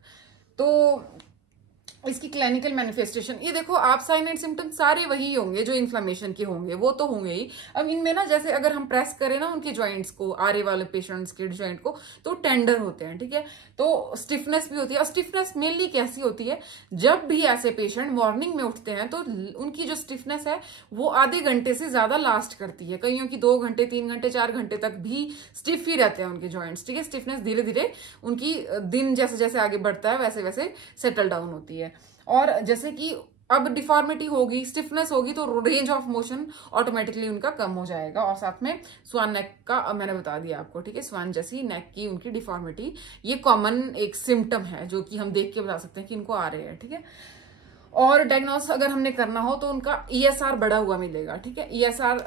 तो इसकी क्लिनिकल मैनिफेस्टेशन ये देखो, आप साइन एंड सिम्टम्स सारे वही होंगे जो इन्फ्लेमेशन के होंगे, वो तो होंगे ही। अब इनमें ना जैसे अगर हम प्रेस करें ना उनके जॉइंट्स को, आरे वाले पेशेंट्स के जॉइंट को, तो टेंडर होते हैं, ठीक है, तो स्टिफनेस भी होती है। और स्टिफनेस मेनली कैसी होती है, जब भी ऐसे पेशेंट मॉर्निंग में उठते हैं तो उनकी जो स्टिफनेस है वो आधे घंटे से ज्यादा लास्ट करती है, कईयों की 2 घंटे 3 घंटे 4 घंटे तक भी स्टिफ ही रहते हैं उनके जॉइंट्स, ठीक है। स्टिफनेस धीरे धीरे उनकी दिन जैसे जैसे आगे बढ़ता है वैसे वैसे सेटल डाउन होती है। और जैसे कि अब डिफॉर्मिटी होगी, स्टिफनेस होगी, तो रेंज ऑफ मोशन ऑटोमेटिकली उनका कम हो जाएगा। और साथ में स्वान नेक का मैंने बता दिया आपको, ठीक है, स्वान जैसी नेक की उनकी डिफॉर्मिटी ये कॉमन एक सिम्टम है जो कि हम देख के बता सकते हैं कि इनको आ रहे हैं, ठीक है। और डायग्नोस अगर हमने करना हो तो उनका ESR बढ़ा हुआ मिलेगा, ठीक है। ESR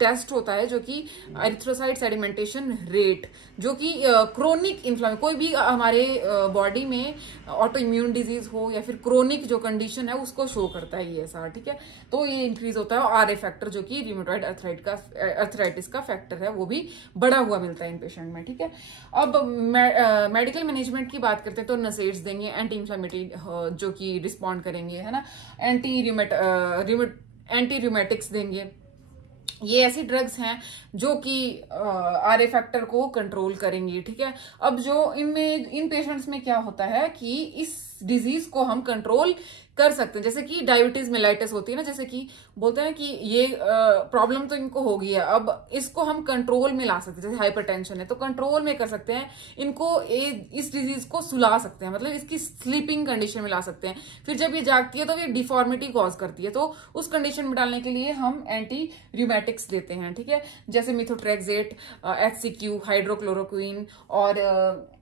टेस्ट होता है जो कि एरिथ्रोसाइट सेडिमेंटेशन रेट, जो कि क्रोनिक इन्फ्लेमेशन, कोई भी हमारे बॉडी में ऑटो इम्यून डिजीज हो या फिर क्रोनिक जो कंडीशन है उसको शो करता है ESR, ठीक है। तो ये इंक्रीज होता है। और RA फैक्टर जो कि रिमेटॉइड अर्थराइटिस का फैक्टर है वो भी बढ़ा हुआ मिलता है इन पेशेंट में, ठीक है। अब मेडिकल मैनेजमेंट की बात करते हैं तो नसेड्स देंगे, एंटी इन्फ्लेमेटरी जो कि रिस्पॉन्ड करेंगे, है ना, एंटी रूमेटिक्स देंगे। ये ऐसी ड्रग्स हैं जो कि RA फैक्टर को कंट्रोल करेंगी, ठीक है। अब जो इन पेशेंट्स में क्या होता है कि इस डिजीज को हम कंट्रोल कर सकते हैं। जैसे कि डायबिटीज मेलाइटिस होती है ना, जैसे कि बोलते हैं कि ये प्रॉब्लम तो इनको हो गई है, अब इसको हम कंट्रोल में ला सकते हैं। जैसे हाइपरटेंशन है तो कंट्रोल में कर सकते हैं इनको, इस डिजीज को सुला सकते हैं, मतलब इसकी स्लीपिंग कंडीशन में ला सकते हैं। फिर जब ये जागती है तो ये डिफॉर्मिटी कॉज करती है, तो उस कंडीशन में डालने के लिए हम एंटी रूमेटिक्स देते हैं, ठीक है। जैसे मिथोट्रेक्सेट, HCQ, हाइड्रोक्लोरोक्विन और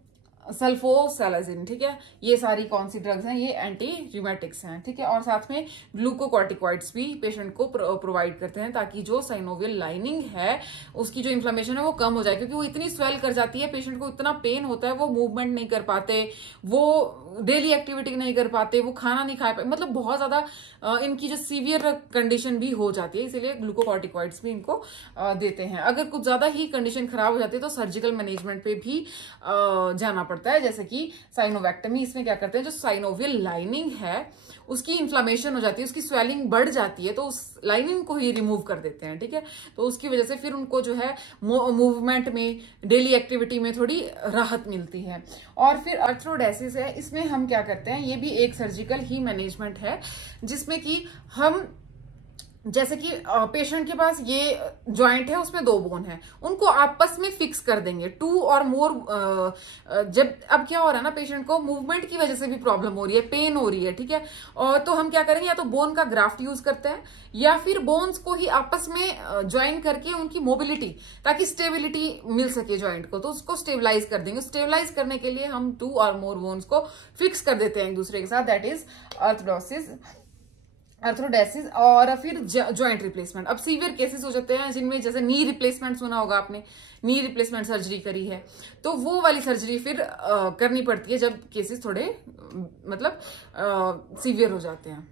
सल्फोसैलाजिन, ठीक है। ये सारी कौन सी ड्रग्स हैं, ये एंटी रूमेटिक्स हैं, ठीक है। और साथ में ग्लूकोकॉर्टिकॉइड्स भी पेशेंट को प्रोवाइड करते हैं ताकि जो साइनोवियल लाइनिंग है उसकी जो इन्फ्लेमेशन है वो कम हो जाए, क्योंकि वो इतनी स्वेल कर जाती है, पेशेंट को इतना पेन होता है, वो मूवमेंट नहीं कर पाते, वो डेली एक्टिविटी नहीं कर पाते, वो खाना नहीं खा पाते, मतलब बहुत ज्यादा इनकी जो सीवियर कंडीशन भी हो जाती है। इसीलिए ग्लूकोकॉर्टिकॉइड्स भी इनको देते हैं। अगर कुछ ज्यादा ही कंडीशन खराब हो जाती है तो सर्जिकल मैनेजमेंट पे भी जाना पड़ता है, जैसे कि साइनोवेक्टमी। इसमें क्या करते हैं, जो साइनोवियल लाइनिंग है उसकी इन्फ्लामेशन हो जाती है, उसकी स्वेलिंग बढ़ जाती है, तो उस लाइनिंग को ही रिमूव कर देते हैं, ठीक है। तो उसकी वजह से फिर उनको जो है मूवमेंट में, डेली एक्टिविटी में थोड़ी राहत मिलती है। और फिर अर्थ्रोडेसिस है, इसमें हम क्या करते हैं, ये भी एक सर्जिकल ही मैनेजमेंट है, जिसमें कि हम जैसे कि पेशेंट के पास ये जॉइंट है, उसमें 2 बोन है, उनको आपस में फिक्स कर देंगे 2 और मोर। जब अब क्या हो रहा है ना, पेशेंट को मूवमेंट की वजह से भी प्रॉब्लम हो रही है, पेन हो रही है, ठीक है। और तो हम क्या करेंगे, या तो बोन का ग्राफ्ट यूज करते हैं या फिर बोन्स को ही आपस में ज्वाइन करके उनकी मोबिलिटी, ताकि स्टेबिलिटी मिल सके जॉइंट को, तो उसको स्टेबलाइज कर देंगे। स्टेबलाइज करने के लिए हम 2 और मोर बोन्स को फिक्स कर देते हैं एक दूसरे के साथ, दैट इज अर्थ्रोडेसिस। और फिर जॉइंट रिप्लेसमेंट। अब सीवियर केसेस हो जाते हैं जिनमें, जैसे नी रिप्लेसमेंट सुना होगा आपने, नी रिप्लेसमेंट सर्जरी करी है, तो वो वाली सर्जरी फिर करनी पड़ती है जब केसेस थोड़े मतलब सीवियर हो जाते हैं।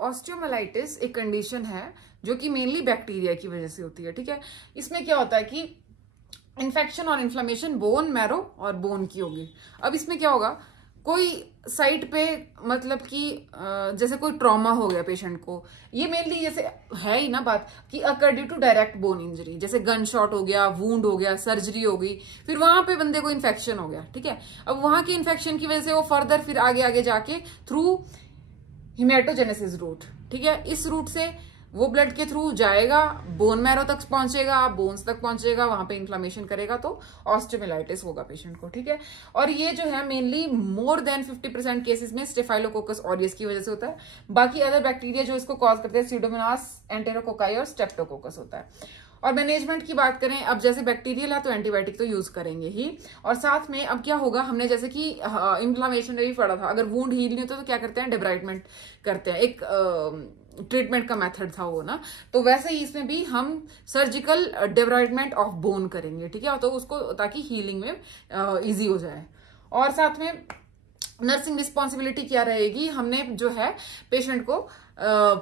ऑस्टियोमाइलाइटिस एक कंडीशन है जो कि मेनली बैक्टीरिया की वजह से होती है, ठीक है। इसमें क्या होता है कि इन्फेक्शन और इन्फ्लेमेशन बोन मैरो और बोन की होगी। अब इसमें क्या होगा, कोई साइट पे मतलब कि जैसे कोई ट्रॉमा हो गया पेशेंट को, ये मेनली जैसे है ही ना बात कि occur due to direct bone injury, जैसे गन शॉट हो गया, वूंड हो गया, सर्जरी हो गई, फिर वहां पे बंदे को इन्फेक्शन हो गया, ठीक है। अब वहां की इन्फेक्शन की वजह से वो फर्दर फिर आगे आगे जाके थ्रू हिमेटोजेनेसिस रूट, ठीक है, इस रूट से वो ब्लड के थ्रू जाएगा, बोन मैरो तक पहुंचेगा, बोन्स तक पहुंचेगा, वहां पे इन्फ्लेमेशन करेगा, तो ऑस्टियोमाइलाइटिस होगा पेशेंट को, ठीक है। और ये जो है मेनली मोर देन 50% केसेस में स्टेफाइलोकोकस ऑरियस की वजह से होता है। बाकी अदर बैक्टीरिया जो इसको कॉज करते हैं, स्यूडोमोनास, एंटेरोकोकाई और स्ट्रेप्टोकोकस होता है। और मैनेजमेंट की बात करें, अब जैसे बैक्टीरियल है तो एंटीबायोटिक तो यूज करेंगे ही, और साथ में अब क्या होगा, हमने जैसे कि इन्फ्लेमेशन भी पढ़ा था, अगर वुंड हील नहीं होता तो क्या करते हैं, डिब्राइटमेंट करते हैं, एक ट्रीटमेंट का मेथड था वो ना, तो वैसे ही इसमें भी हम सर्जिकल डिब्राइडमेंट ऑफ बोन करेंगे, ठीक है, तो उसको ताकि हीलिंग में इजी हो जाए। और साथ में नर्सिंग रिस्पॉन्सिबिलिटी क्या रहेगी, हमने जो है पेशेंट को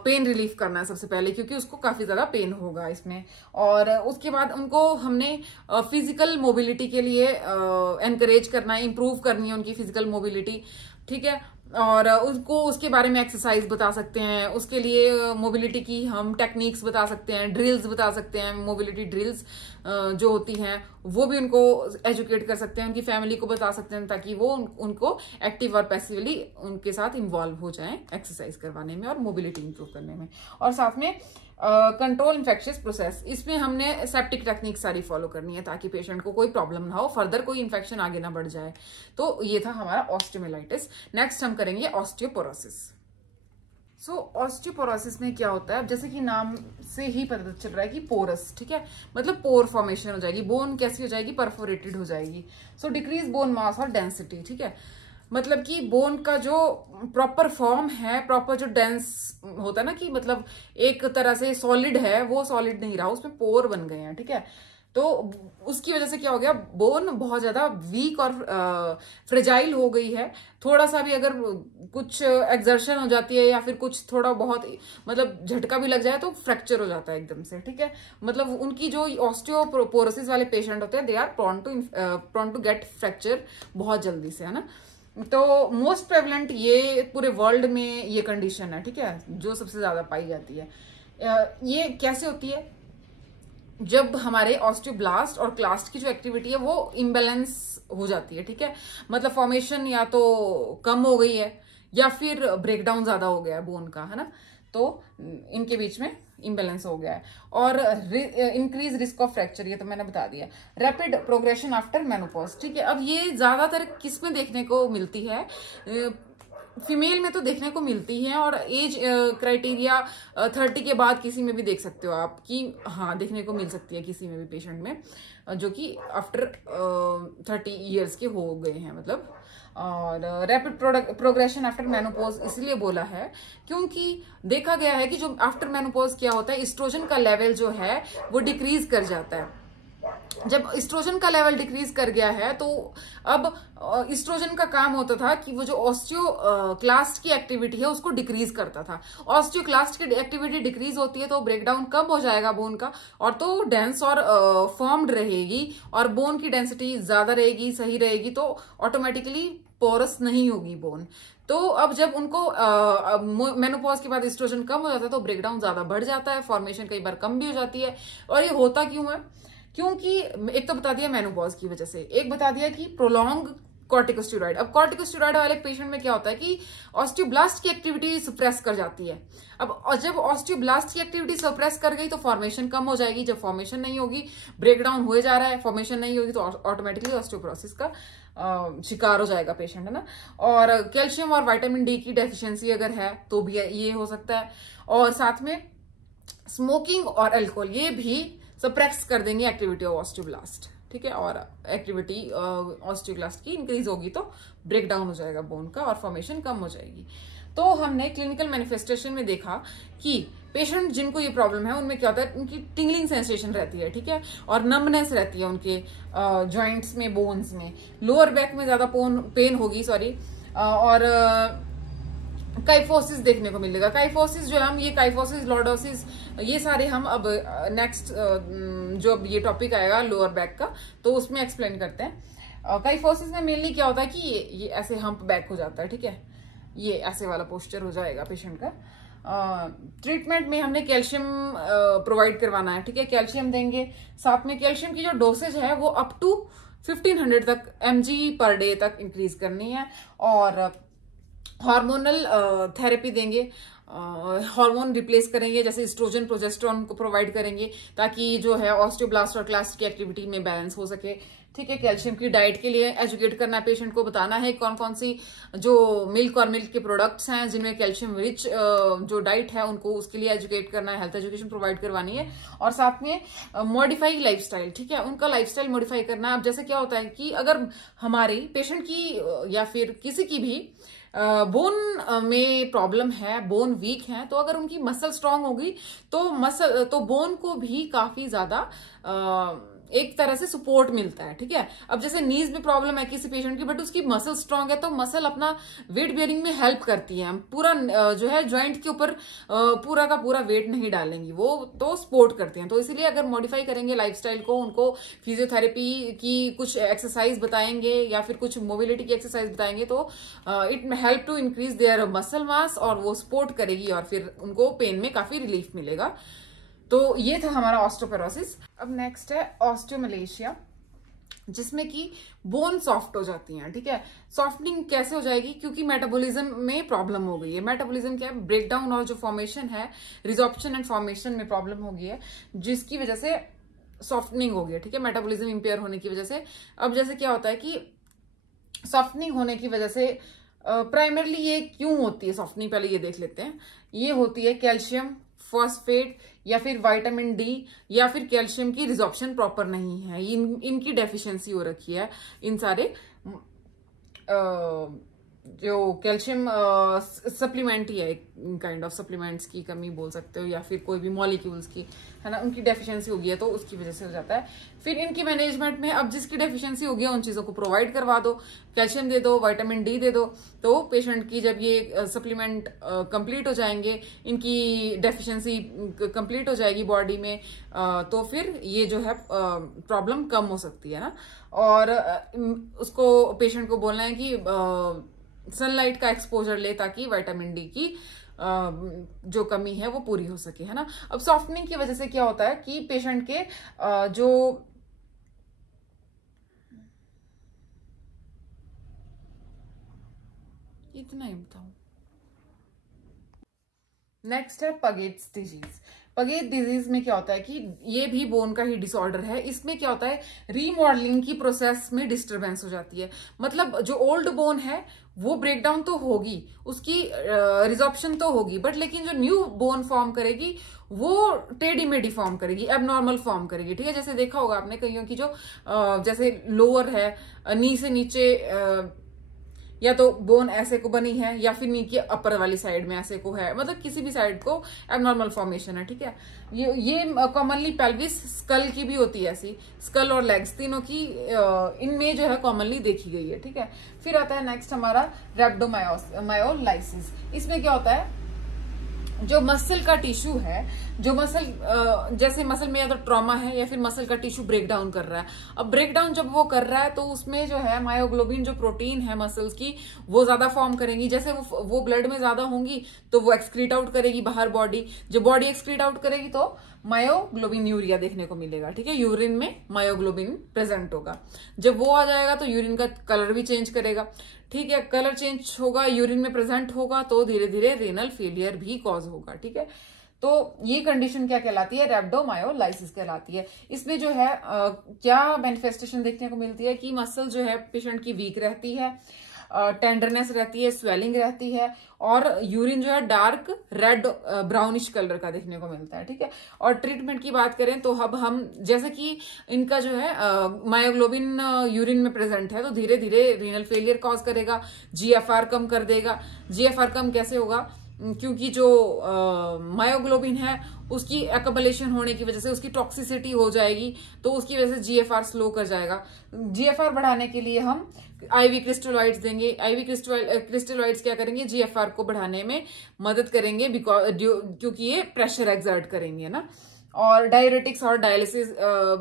पेन रिलीफ करना है सबसे पहले, क्योंकि उसको काफी ज्यादा पेन होगा इसमें। और उसके बाद उनको हमने फिजिकल मोबिलिटी के लिए एनकरेज करना है, इंप्रूव करनी है उनकी फिजिकल मोबिलिटी, ठीक है। और उसको उसके बारे में एक्सरसाइज बता सकते हैं, उसके लिए मोबिलिटी की हम टेक्निक्स बता सकते हैं, ड्रिल्स बता सकते हैं, मोबिलिटी ड्रिल्स जो होती हैं वो भी उनको एजुकेट कर सकते हैं, उनकी फैमिली को बता सकते हैं, ताकि वो उनको एक्टिव और पैसिवली उनके साथ इन्वॉल्व हो जाएं एक्सरसाइज करवाने में और मोबिलिटी इंप्रूव करने में। और साथ में कंट्रोल इन्फेक्शियस प्रोसेस, इसमें हमने सेप्टिक टेक्निक सारी फॉलो करनी है ताकि पेशेंट को कोई प्रॉब्लम ना हो, फर्दर कोई इन्फेक्शन आगे ना बढ़ जाए। तो ये था हमारा ऑस्टियोमाइलाइटिस। नेक्स्ट हम करेंगे ऑस्टियोपोरोसिस। सो ऑस्टियोपोरोसिस में क्या होता है, जैसे कि नाम से ही पता चल रहा है कि पोरस, ठीक है, मतलब पोर फॉर्मेशन हो जाएगी, बोन कैसी हो जाएगी, परफोरेटेड हो जाएगी। सो डिक्रीज बोन मास और डेंसिटी, ठीक है, मतलब कि बोन का जो प्रॉपर फॉर्म है, प्रॉपर जो डेंस होता है ना, कि मतलब एक तरह से सॉलिड है, वो सॉलिड नहीं रहा, उसमें पोर बन गए हैं, ठीक है। तो उसकी वजह से क्या हो गया, बोन बहुत ज्यादा वीक और फ्रेजाइल हो गई है। थोड़ा सा भी अगर कुछ एक्सर्शन हो जाती है या फिर कुछ थोड़ा बहुत मतलब झटका भी लग जाए तो फ्रैक्चर हो जाता है एकदम से, ठीक है। मतलब उनकी जो ऑस्टियोपोरोसिस वाले पेशेंट होते हैं, they are prone to get fracture बहुत जल्दी से, है ना। तो मोस्ट प्रेवलेंट ये पूरे वर्ल्ड में ये कंडीशन है, ठीक है, जो सबसे ज्यादा पाई जाती है। ये कैसे होती है, जब हमारे ऑस्टियोब्लास्ट और क्लास्ट की जो एक्टिविटी है वो इम्बेलेंस हो जाती है, ठीक है, मतलब फॉर्मेशन या तो कम हो गई है या फिर ब्रेकडाउन ज्यादा हो गया है बोन का, है ना, तो इनके बीच में इम्बेलेंस हो गया है। और इंक्रीज रिस्क ऑफ फ्रैक्चर, ये तो मैंने बता दिया। रैपिड प्रोग्रेशन आफ्टर मेनोपॉज, ठीक है, अब ये ज्यादातर किस में देखने को मिलती है, फीमेल में तो देखने को मिलती है, और एज क्राइटेरिया 30 के बाद किसी में भी देख सकते हो आप कि हाँ देखने को मिल सकती है किसी में भी पेशेंट में जो कि आफ्टर 30 ईयर्स के हो गए हैं, मतलब। और रैपिड प्रोग्रेशन आफ्टर मेनोपॉज इसलिए बोला है क्योंकि देखा गया है कि जो आफ्टर मेनोपॉज क्या होता है, एस्ट्रोजन का लेवल जो है वो डिक्रीज कर जाता है। जब एस्ट्रोजन का लेवल डिक्रीज कर गया है तो अब एस्ट्रोजन का काम होता था कि वो जो ऑस्टियोक्लास्ट की एक्टिविटी है उसको डिक्रीज करता था। ऑस्टियोक्लास्ट की एक्टिविटी डिक्रीज होती है तो ब्रेकडाउन कम हो जाएगा बोन का, और तो डेंस और फॉर्म्ड रहेगी और बोन की डेंसिटी ज्यादा रहेगी, सही रहेगी, तो ऑटोमेटिकली पोरस नहीं होगी बोन। तो अब जब उनको मेनोपॉज के बाद एस्ट्रोजन कम हो जाता है तो ब्रेकडाउन ज्यादा बढ़ जाता है, फॉर्मेशन कई बार कम भी हो जाती है। और ये होता क्यों है, क्योंकि एक तो बता दिया मेनोपॉज की वजह से, एक बता दिया कि प्रोलॉन्ग कॉर्टिकोस्टेरॉइड। अब कॉर्टिकोस्टेरॉइड वाले पेशेंट में क्या होता है कि ऑस्टियोब्लास्ट की एक्टिविटी सप्रेस कर जाती है। अब जब ऑस्टियोब्लास्ट की एक्टिविटी सप्रेस कर गई तो फॉर्मेशन कम हो जाएगी, जब फॉर्मेशन नहीं होगी, ब्रेकडाउन हो जा रहा है, फॉर्मेशन नहीं होगी तो ऑटोमेटिकली ऑस्टियोपोरोसिस का शिकार हो जाएगा पेशेंट, है ना। और कैल्शियम और विटामिन डी की डेफिशिएंसी अगर है तो भी ये हो सकता है। और साथ में स्मोकिंग और अल्कोहल, ये भी सप्रेस कर देंगे एक्टिविटी ऑफ ऑस्टियोब्लास्ट, ठीक है। और एक्टिविटी ऑस्टियोब्लास्ट की इंक्रीज होगी तो ब्रेकडाउन हो जाएगा बोन का और फॉर्मेशन कम हो जाएगी। तो हमने क्लिनिकल मैनिफेस्टेशन में देखा कि पेशेंट जिनको ये प्रॉब्लम है उनमें क्या होता है, उनकी टिंगलिंग सेंसेशन रहती है, ठीक है, और नमनेस रहती है उनके जॉइंट्स में, बोन्स में, लोअर बैक में ज्यादा पेन होगी, सॉरी, और काइफोसिस देखने को मिलेगा। काइफोसिस जो हम ये काइफोसिस, लॉर्डोसिस, ये सारे हम अब नेक्स्ट जो अब ये टॉपिक आएगा लोअर बैक का तो उसमें एक्सप्लेन करते हैं। काइफोसिस में मेनली क्या होता है कि ये ऐसे हम्प बैक हो जाता है, ठीक है, ये ऐसे वाला पोस्चर हो जाएगा पेशेंट का। ट्रीटमेंट में हमने कैल्शियम प्रोवाइड करवाना है, ठीक है, कैल्शियम देंगे। साथ में कैल्शियम की जो डोसेज है वो अप टू 1500 तक mg पर डे तक इंक्रीज करनी है। और हार्मोनल थेरेपी देंगे, हार्मोन रिप्लेस करेंगे, जैसे एस्ट्रोजन, प्रोजेस्टेरॉन को प्रोवाइड करेंगे ताकि जो है ऑस्टियोब्लास्ट और क्लास्ट की एक्टिविटी में बैलेंस हो सके, ठीक है। कैल्शियम की डाइट के लिए एजुकेट करना है पेशेंट को, बताना है कौन कौन सी जो मिल्क और मिल्क के प्रोडक्ट्स हैं जिनमें कैल्शियम रिच जो डाइट है उनको उसके लिए एजुकेट करना है, हेल्थ एजुकेशन प्रोवाइड करवानी है। और साथ में मॉडिफाई लाइफस्टाइल, ठीक है, उनका लाइफस्टाइल मॉडिफाई करना है। अब जैसे क्या होता है कि अगर हमारी पेशेंट की या फिर किसी की भी बोन में प्रॉब्लम है, बोन वीक है, तो अगर उनकी मसल स्ट्रांग होगी तो बोन को भी काफी ज्यादा एक तरह से सपोर्ट मिलता है, ठीक है। अब जैसे नीज में प्रॉब्लम है किसी पेशेंट की बट उसकी मसल स्ट्रांग है तो मसल अपना वेट बेयरिंग में हेल्प करती है, पूरा जो है ज्वाइंट के ऊपर पूरा का पूरा वेट नहीं डालेंगी, वो तो सपोर्ट करती हैं। तो इसीलिए अगर मॉडिफाई करेंगे लाइफस्टाइल को, उनको फिजियोथेरेपी की कुछ एक्सरसाइज बताएंगे या फिर कुछ मोबिलिटी की एक्सरसाइज बताएंगे तो it help to increase their muscle mass और वो सपोर्ट करेगी और फिर उनको पेन में काफी रिलीफ मिलेगा। तो ये था हमारा ऑस्टियोपोरोसिस। अब नेक्स्ट है ऑस्टियोमलेशिया, जिसमें कि बोन सॉफ्ट हो जाती हैं, ठीक है। सॉफ्टनिंग कैसे हो जाएगी, क्योंकि मेटाबॉलिज्म में प्रॉब्लम हो गई है। मेटाबॉलिज्म क्या है, ब्रेकडाउन और जो फॉर्मेशन है, रिजॉर्प्शन एंड फॉर्मेशन में प्रॉब्लम हो गई है जिसकी वजह से सॉफ्टनिंग हो गई है, ठीक है, मेटाबॉलिज्म इंपेयर होने की वजह से। अब जैसे क्या होता है कि सॉफ्टनिंग होने की वजह से प्राइमरली ये क्यों होती है सॉफ्टनिंग, पहले ये देख लेते हैं। ये होती है कैल्शियम फॉस्फेट या फिर विटामिन डी या फिर कैल्शियम की रिजॉर्प्शन प्रॉपर नहीं है, इनकी डेफिशिएंसी हो रखी है। इन सारे जो कैल्शियम सप्लीमेंट ही है, काइंड ऑफ सप्लीमेंट्स की कमी बोल सकते हो या फिर कोई भी मॉलिक्यूल्स की, है ना, उनकी डेफिशिएंसी हो गई है तो उसकी वजह से हो जाता है। फिर इनकी मैनेजमेंट में अब जिसकी डेफिशिएंसी हो गई है उन चीजों को प्रोवाइड करवा दो, कैल्शियम दे दो, विटामिन डी दे दो, तो पेशेंट की जब ये सप्लीमेंट कंप्लीट हो जाएंगे, इनकी डेफिशिएंसी कंप्लीट हो जाएगी बॉडी में, तो फिर ये जो है प्रॉब्लम कम हो सकती है ना। और उसको पेशेंट को बोलना है कि सनलाइट का एक्सपोजर ले, ताकि विटामिन डी की जो कमी है वो पूरी हो सके, है ना। अब सॉफ्टनिंग की वजह से क्या होता है कि पेशेंट के जो इतना ही बताऊं। नेक्स्ट है पगेट्स डिजीज। पगेट डिजीज में क्या होता है कि ये भी बोन का ही डिसऑर्डर है। इसमें क्या होता है, रीमॉडलिंग की प्रोसेस में डिस्टरबेंस हो जाती है। मतलब जो ओल्ड बोन है वो ब्रेक डाउन तो होगी, उसकी रिजॉर्प्शन तो होगी, बट लेकिन जो न्यू बोन फॉर्म करेगी वो टेढ़ी मेढ़ी फॉर्म करेगी, एबनॉर्मल फॉर्म करेगी, ठीक है। जैसे देखा होगा आपने कईयों की जो जैसे लोअर है, नी से नीचे या तो बोन ऐसे को बनी है, या फिर नी की अपर वाली साइड में ऐसे को है, मतलब किसी भी साइड को एबनॉर्मल फॉर्मेशन है, ठीक है। ये कॉमनली पेल्विस, स्कल की भी होती है ऐसी, स्कल और लेग्स तीनों की इनमें जो है कॉमनली देखी गई है, ठीक है। फिर आता है नेक्स्ट हमारा रैप्डोमायोलाइसिस। इसमें क्या होता है, जो मसल का टिश्यू है, जो मसल जैसे मसल में या तो ट्रॉमा है या फिर मसल का टिश्यू ब्रेक डाउन कर रहा है। अब ब्रेक डाउन जब वो कर रहा है तो उसमें जो है मायोग्लोबिन जो प्रोटीन है मसल्स की वो ज्यादा फॉर्म करेंगी। जैसे वो ब्लड में ज्यादा होंगी तो वो एक्सक्रीट आउट करेगी बाहर बॉडी। जब बॉडी एक्सक्रीट आउट करेगी तो मायोग्लोबिन यूरिया देखने को मिलेगा, ठीक है। यूरिन में मायोग्लोबिन प्रेजेंट होगा। जब वो आ जाएगा तो यूरिन का कलर भी चेंज करेगा, ठीक है। कलर चेंज होगा, यूरिन में प्रेजेंट होगा, तो धीरे धीरे रेनल फेलियर भी कॉज होगा, ठीक है। तो ये कंडीशन क्या कहलाती है, रैप्डोमायोलाइसिस कहलाती है। इसमें जो है क्या मैनिफेस्टेशन देखने को मिलती है कि मसल जो है पेशेंट की वीक रहती है, टेंडरनेस रहती है, स्वेलिंग रहती है, और यूरिन जो है डार्क रेड ब्राउनिश कलर का देखने को मिलता है, ठीक है। और ट्रीटमेंट की बात करें तो अब हम जैसे कि इनका जो है मायोग्लोबिन यूरिन में प्रेजेंट है तो धीरे धीरे रीनल फेलियर कॉज करेगा, जीएफआर कम कर देगा। जीएफआर कम कैसे होगा, क्योंकि जो मायोग्लोबिन है उसकी एक्युमुलेशन होने की वजह से उसकी टॉक्सिसिटी हो जाएगी, तो उसकी वजह से जीएफआर स्लो कर जाएगा। जीएफआर बढ़ाने के लिए हम आईवी क्रिस्टलोइड्स देंगे। आईवी क्रिस्टलोइड्स क्या करेंगे, जीएफआर को बढ़ाने में मदद करेंगे, क्योंकि ये प्रेशर एक्सर्ट करेंगे ना। और डायरेटिक्स और डायलिसिस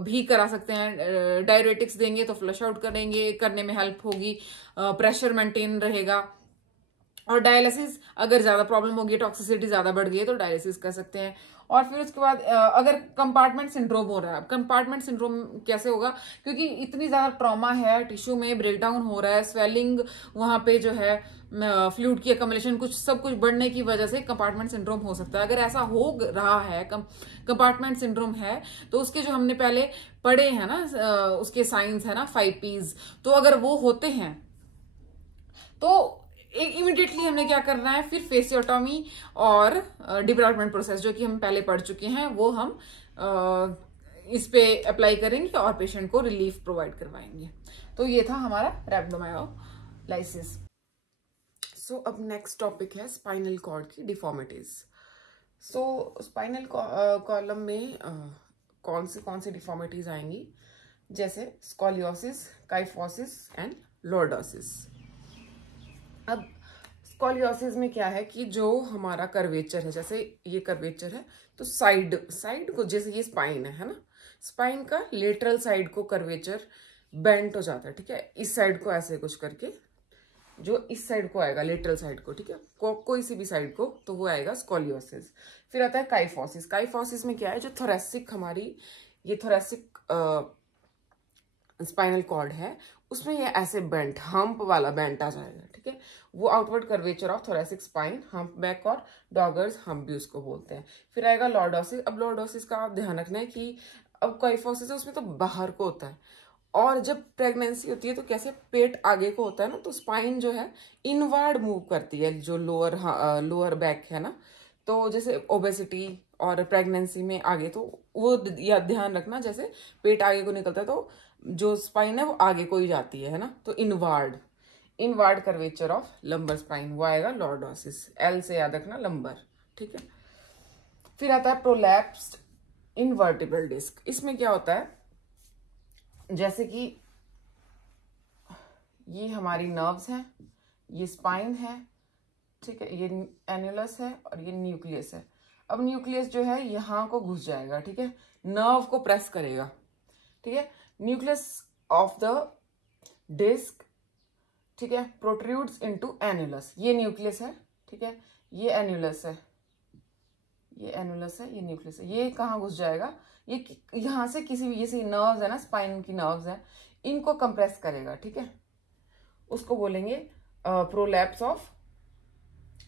भी करा सकते हैं। डायरेटिक्स देंगे तो फ्लश आउट करने में हेल्प होगी, प्रेशर मेंटेन रहेगा। और डायलिसिस अगर ज्यादा प्रॉब्लम होगी, टॉक्सिसिटी ज्यादा बढ़ गई है तो डायलिसिस कर सकते हैं। और फिर उसके बाद अगर कंपार्टमेंट सिंड्रोम हो रहा है, कंपार्टमेंट सिंड्रोम कैसे होगा, क्योंकि इतनी ज्यादा ट्रॉमा है, टिश्यू में ब्रेकडाउन हो रहा है, स्वेलिंग वहां पे जो है, फ्लूइड की एक्युमुलेशन सब कुछ बढ़ने की वजह से कंपार्टमेंट सिंड्रोम हो सकता है। अगर ऐसा हो रहा है, कंपार्टमेंट सिंड्रोम है, तो उसके जो हमने पहले पढ़े हैं ना उसके साइंस है ना 5 Ps, तो अगर वो होते हैं तो इमिडिएटली हमने क्या करना है, फिर फेसियोटॉमी और डिवेलपमेंट प्रोसेस जो कि हम पहले पढ़ चुके हैं वो हम इस पे अप्लाई करेंगे और पेशेंट को रिलीफ प्रोवाइड करवाएंगे। तो ये था हमारा रैप्डोमायोलाइसिस। सो अब नेक्स्ट टॉपिक है स्पाइनल कॉर्ड की डिफॉर्मिटीज। सो स्पाइनल कॉलम में कौन सी डिफॉर्मिटीज आएंगी, जैसे स्कोलियोसिस, काइफोसिस एंड लॉर्डोसिस। अब स्कोलियोसिस में क्या है कि जो हमारा कर्वेचर है, जैसे ये कर्वेचर है तो साइड को, जैसे ये स्पाइन है ना, स्पाइन का लेटरल साइड को कर्वेचर बेंट हो जाता है, ठीक है। इस साइड को ऐसे कुछ करके जो इस साइड को आएगा, लेटरल साइड को, ठीक है, कोई सी भी साइड को, तो वो आएगा स्कोलियोसिस। फिर आता है काइफोसिस। काइफोसिस में क्या है, जो थोरेसिक हमारी ये थोरेसिक स्पाइनल कॉर्ड है उसमें ये ऐसे बेंट, हम्प वाला बेंट आ जाएगा, ठीक है। वो outward curvature of thoracic spine, hump back और डॉगर्स हम्प भी उसको बोलते हैं। फिर आएगा लॉर्डोसिस। अब लॉर्डोसिस का आप ध्यान रखना है कि अब काइफोसिस है उसमें तो बाहर को होता है, और जब प्रेगनेंसी होती है तो कैसे पेट आगे को होता है ना, तो स्पाइन जो है इनवर्ड मूव करती है, जो लोअर बैक है ना, तो जैसे ओबेसिटी और प्रेगनेंसी में आगे, तो वो ध्यान रखना, जैसे पेट आगे को निकलता है तो जो स्पाइन है वो आगे को ही जाती है ना, तो inward curvature of lumbar spine, वो आएगा लॉर्डोसिस। एल से याद रखना, लंबर, ठीक है। फिर आता है प्रोलैप्स्ड इनवर्टिब्रल डिस्क। इसमें क्या होता है, जैसे कि ये हमारी नर्व्स हैं, ये स्पाइन है, ठीक है, ये एन्युलस है और ये न्यूक्लियस है। अब न्यूक्लियस जो है यहां को घुस जाएगा, ठीक है, नर्व को प्रेस करेगा, ठीक है, न्यूक्लियस ऑफ द डिस्क, ठीक है, प्रोट्रूड्स इनटू एन्युलस। ये न्यूक्लियस है, ठीक है, ये एन्युलस है, ये एन्युलस है, ये न्यूक्लियस है। ये कहाँ घुस जाएगा, ये यहाँ से किसी भी, जैसे नर्व्स है ना, स्पाइन की नर्व्स है, इनको कंप्रेस करेगा, ठीक है, उसको बोलेंगे प्रोलैप्स ऑफ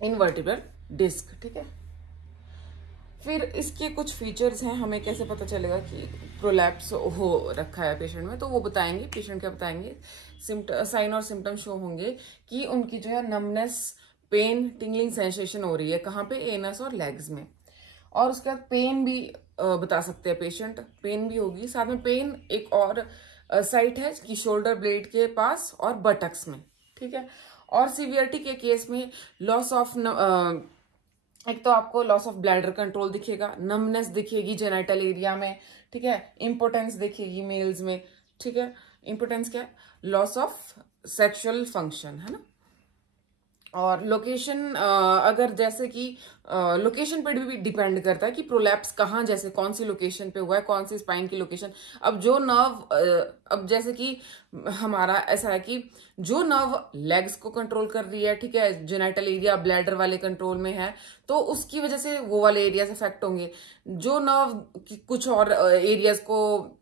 इनवर्टिब्रल डिस्क, ठीक है। फिर इसके कुछ फीचर्स हैं, हमें कैसे पता चलेगा कि प्रोलैप्स हो रखा है पेशेंट में, तो वो बताएंगे, पेशेंट क्या बताएंगे, साइन और सिम्टम शो होंगे कि उनकी जो है नमनेस, पेन, टिंगलिंग सेंसेशन हो रही है, कहाँ पे, एनस और लेग्स में। और उसके बाद पेन भी बता सकते हैं पेशेंट, पेन भी होगी। साथ में पेन एक और साइट है कि शोल्डर ब्लेड के पास और बटक्स में, ठीक है। और सीवियरिटी के केस में लॉस ऑफ एक तो आपको लॉस ऑफ ब्लैडर कंट्रोल दिखेगा, नमनेस दिखेगी जेनाइटल एरिया में, ठीक है, इम्पोर्टेंस दिखेगी मेल्स में, ठीक है। इम्पोर्टेंस क्या है, लॉस ऑफ सेक्सुअल फंक्शन, है ना। और लोकेशन, अगर जैसे कि लोकेशन पर भी डिपेंड करता है कि प्रोलैप्स कहाँ, जैसे कौन सी लोकेशन पे हुआ है, कौन सी स्पाइन की लोकेशन। अब जो नर्व, अब जैसे कि हमारा ऐसा है कि जो नर्व लेग्स को कंट्रोल कर रही है, ठीक है, जेनाइटल एरिया ब्लैडर वाले कंट्रोल में है, तो उसकी वजह से वो वाले एरियाज अफेक्ट होंगे। जो नर्व कुछ और एरियाज को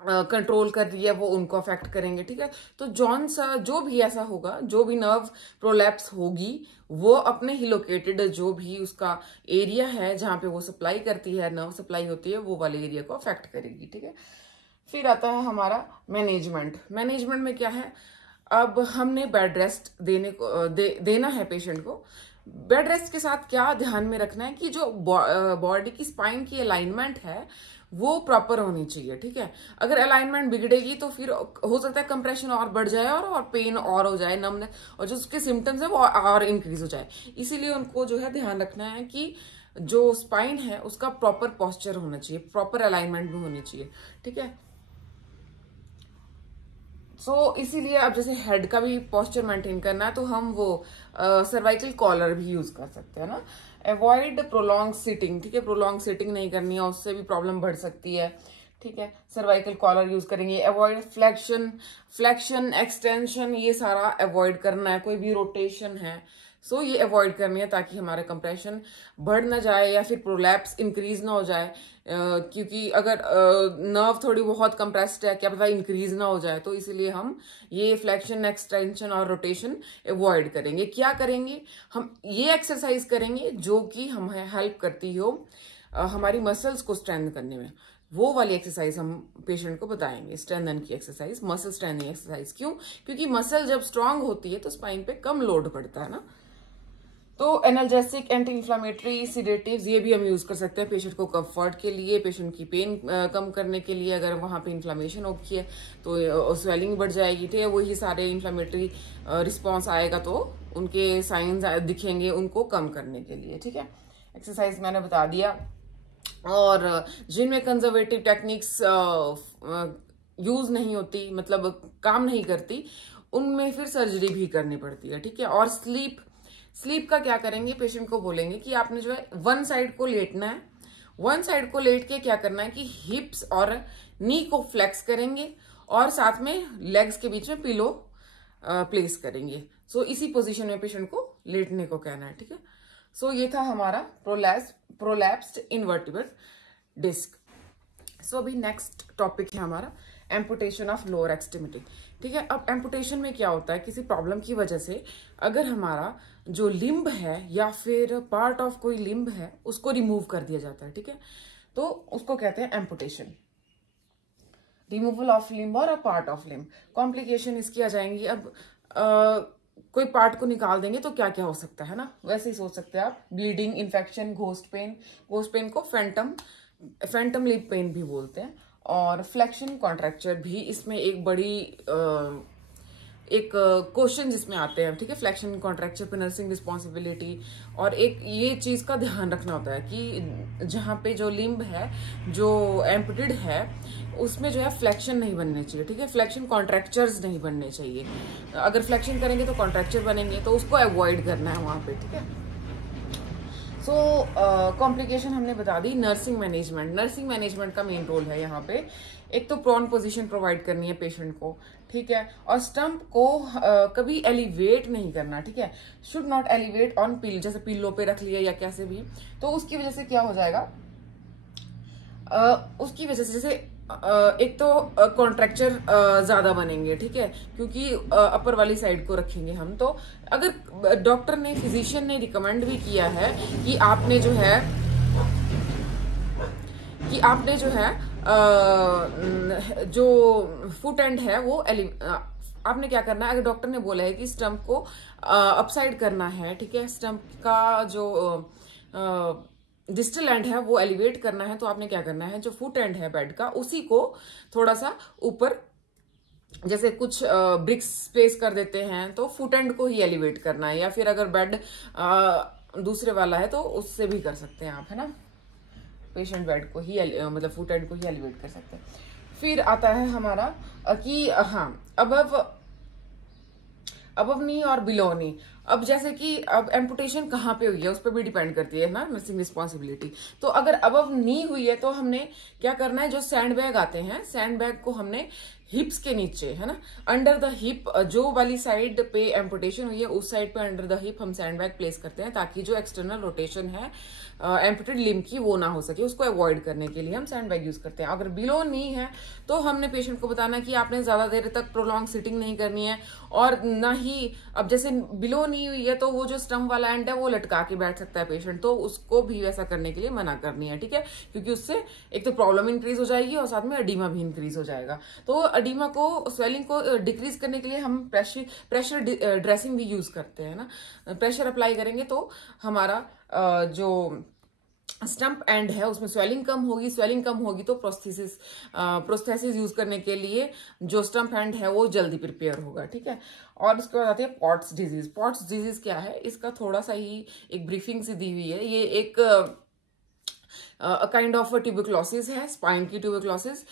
कंट्रोल कर रही है, वो उनको अफेक्ट करेंगे, ठीक है। तो जो भी ऐसा होगा, जो भी नर्व प्रोलैप्स होगी, वो अपने ही लोकेटेड जो भी उसका एरिया है जहां पे वो सप्लाई करती है, नर्व सप्लाई होती है, वो वाले एरिया को अफेक्ट करेगी, ठीक है। फिर आता है हमारा मैनेजमेंट। मैनेजमेंट में क्या है, अब हमने बेड रेस्ट देना है पेशेंट को। बेड रेस्ट के साथ क्या ध्यान में रखना है कि जो बॉडी की स्पाइन की अलाइनमेंट है वो प्रॉपर होनी चाहिए, ठीक है। अगर अलाइनमेंट बिगड़ेगी तो फिर हो सकता है कंप्रेशन और बढ़ जाए और पेन और हो जाए, नमनेस, और जो उसके सिम्टम्स है वो और इंक्रीज हो जाए। इसीलिए उनको जो है ध्यान रखना है कि जो स्पाइन है उसका प्रॉपर पोस्चर होना चाहिए, प्रॉपर अलाइनमेंट भी होनी चाहिए, ठीक है। इसीलिए अब जैसे हेड का भी पोस्चर मेंटेन करना है तो हम वो सर्वाइकल कॉलर भी यूज कर सकते हैं ना। अवॉइड प्रोलॉन्ग सिटिंग, ठीक है, प्रोलॉन्ग सिटिंग नहीं करनी है, उससे भी प्रॉब्लम बढ़ सकती है, ठीक है। सर्वाइकल कॉलर यूज करेंगे। अवॉइड फ्लेक्शन, एक्सटेंशन, ये सारा अवॉइड करना है। कोई भी रोटेशन है ये अवॉइड करनी है ताकि हमारा कंप्रेशन बढ़ ना जाए या फिर प्रोलैप्स इंक्रीज ना हो जाए, क्योंकि अगर नर्व थोड़ी बहुत कंप्रेस्ड है, क्या पता इंक्रीज ना हो जाए। तो इसीलिए हम ये फ्लेक्शन, एक्सटेंशन और रोटेशन अवॉइड करेंगे। क्या करेंगे, हम ये एक्सरसाइज करेंगे जो कि हमें हेल्प करती हो हमारी मसल्स को स्ट्रेंथ करने में। वो वाली एक्सरसाइज हम पेशेंट को बताएंगे, स्ट्रेंथन की एक्सरसाइज, मसल स्ट्रेंथनिंग एक्सरसाइज। क्यों, क्योंकि मसल जब स्ट्रांग होती है तो स्पाइन पे कम लोड पड़ता है ना। तो एनाल्जेसिक, एंटी इंफ्लामेटरी, सीडेटिव्स, ये भी हम यूज कर सकते हैं पेशेंट को कंफर्ट के लिए, पेशेंट की पेन कम करने के लिए। अगर वहां पे इन्फ्लामेशन होगी है तो स्वेलिंग बढ़ जाएगी, ठीक है, वही सारे इन्फ्लामेटरी रिस्पॉन्स आएगा तो उनके साइंस दिखेंगे, उनको कम करने के लिए, ठीक है। एक्सरसाइज मैंने बता दिया। और जिनमें कंजर्वेटिव टेक्निक्स यूज नहीं होती, मतलब काम नहीं करती, उनमें फिर सर्जरी भी करनी पड़ती है, ठीक है। और स्लीप का क्या करेंगे, पेशेंट को बोलेंगे कि आपने जो है वन साइड को लेटना है। वन साइड को लेट के क्या करना है कि हिप्स और नी को फ्लेक्स करेंगे और साथ में लेग्स के बीच में पिलो प्लेस करेंगे। इसी पोजीशन में पेशेंट को लेटने को कहना है, ठीक है। ये था हमारा प्रोलैप्स्ड इनवर्टिब्रल डिस्क। अभी नेक्स्ट टॉपिक है हमारा एम्पुटेशन ऑफ लोअर एक्सट्रीमिटी, ठीक है। अब एम्पुटेशन में क्या होता है, किसी प्रॉब्लम की वजह से अगर हमारा जो लिम्ब है या फिर पार्ट ऑफ कोई लिम्ब है उसको रिमूव कर दिया जाता है, ठीक है, तो उसको कहते हैं एम्पुटेशन, रिमूवल ऑफ लिम्ब और a part of limb. Complication इसकी आ जाएंगी। अब कोई पार्ट को निकाल देंगे तो क्या क्या हो सकता है ना, वैसे ही सोच सकते हैं आप। ब्लीडिंग, इन्फेक्शन, घोस्ट पेन को फैंटम लिप पेन भी बोलते हैं। और फ्लेक्शन कॉन्ट्रैक्चर भी इसमें एक बड़ी एक क्वेश्चन जिसमें आते हैं, ठीक है। फ्लेक्शन कॉन्ट्रैक्चर पे नर्सिंग रिस्पॉन्सिबिलिटी, और एक ये चीज का ध्यान रखना होता है कि जहाँ पे जो लिम्ब है जो एम्पुटेड है उसमें जो है फ्लेक्शन नहीं बनने चाहिए, ठीक है। फ्लेक्शन कॉन्ट्रैक्चर्स नहीं बनने चाहिए। अगर फ्लेक्शन करेंगे तो कॉन्ट्रैक्चर बनेंगे, तो उसको अवॉइड करना है वहां पे, ठीक है। सो कॉम्प्लिकेशन हमने बता दी। नर्सिंग मैनेजमेंट का मेन रोल है यहाँ पे। एक तो प्रॉन पोजीशन प्रोवाइड करनी है पेशेंट को, ठीक है, और स्टंप को कभी एलिवेट नहीं करना, ठीक है, शुड नॉट एलिवेट ऑन पिल, जैसे पिल्लो पे रख लिया या कैसे भी। तो उसकी वजह से क्या हो जाएगा, उसकी वजह से जैसे एक तो कॉन्ट्रैक्चर ज्यादा बनेंगे, ठीक है, क्योंकि अपर वाली साइड को रखेंगे हम। तो अगर डॉक्टर ने, फिजिशियन ने रिकमेंड भी किया है कि आपने जो है जो फुट एंड है वो आपने क्या करना है, अगर डॉक्टर ने बोला है कि स्टंप को अपसाइड करना है, ठीक है, स्टंप का जो डिस्टल एंड है वो एलिवेट करना है, तो आपने क्या करना है, जो फुट एंड है बेड का उसी को थोड़ा सा ऊपर, जैसे कुछ ब्रिक्स प्लेस कर देते हैं तो फुट एंड को ही एलिवेट करना है, या फिर अगर बेड दूसरे वाला है तो उससे भी कर सकते हैं आप, है ना, पेशेंट बेड को ही मतलब फुट एंड को ही एलिवेट कर सकते हैं। फिर आता है हमारा कि हाँ, अबव नी और बिलो नी। अब जैसे कि अब एम्पुटेशन कहाँ पे हुई है उस पर भी डिपेंड करती है ना नर्सिंग रिस्पॉन्सिबिलिटी। तो अगर अबव नी हुई है तो हमने क्या करना है, जो सैंड बैग आते हैं, सैंड बैग को हमने हिप्स के नीचे, है ना, अंडर द हिप, जो वाली साइड पे एम्पुटेशन हुई है उस साइड पे अंडर द हिप हम सैंड बैग प्लेस करते हैं, ताकि जो एक्सटर्नल रोटेशन है एम्पुटेड लिम्ब की वो ना हो सके, उसको अवॉइड करने के लिए हम सैंड बैग यूज करते हैं। अगर बिलो नी है तो हमने पेशेंट को बताना कि आपने ज्यादा देर तक प्रोलॉन्ग सिटिंग नहीं करनी है, और ना ही, अब जैसे बिलो नी हुई है तो वो जो स्टंप वाला एंड है वो लटका के बैठ सकता है पेशेंट, तो उसको भी वैसा करने के लिए मना करनी है, ठीक है, क्योंकि उससे एक तो प्रॉब्लम इंक्रीज हो जाएगी और साथ में एडीमा भी इंक्रीज हो जाएगा। तो एडीमा को, स्वेलिंग को डिक्रीज करने के लिए हम प्रेशर ड्रेसिंग भी यूज करते हैं ना, प्रेशर अप्लाई करेंगे तो हमारा जो स्टंप एंड है उसमें स्वेलिंग कम होगी तो प्रोस्थेसिस यूज करने के लिए जो स्टंप एंड है वो जल्दी प्रिपेयर होगा, ठीक है। और उसके बाद आती है पॉट्स डिजीज क्या है, इसका थोड़ा सा ही एक ब्रीफिंग सी दी हुई है। ये एक काइंड ऑफ ट्यूबरक्लोसिस है, स्पाइन की ट्यूबरक्लोसिस,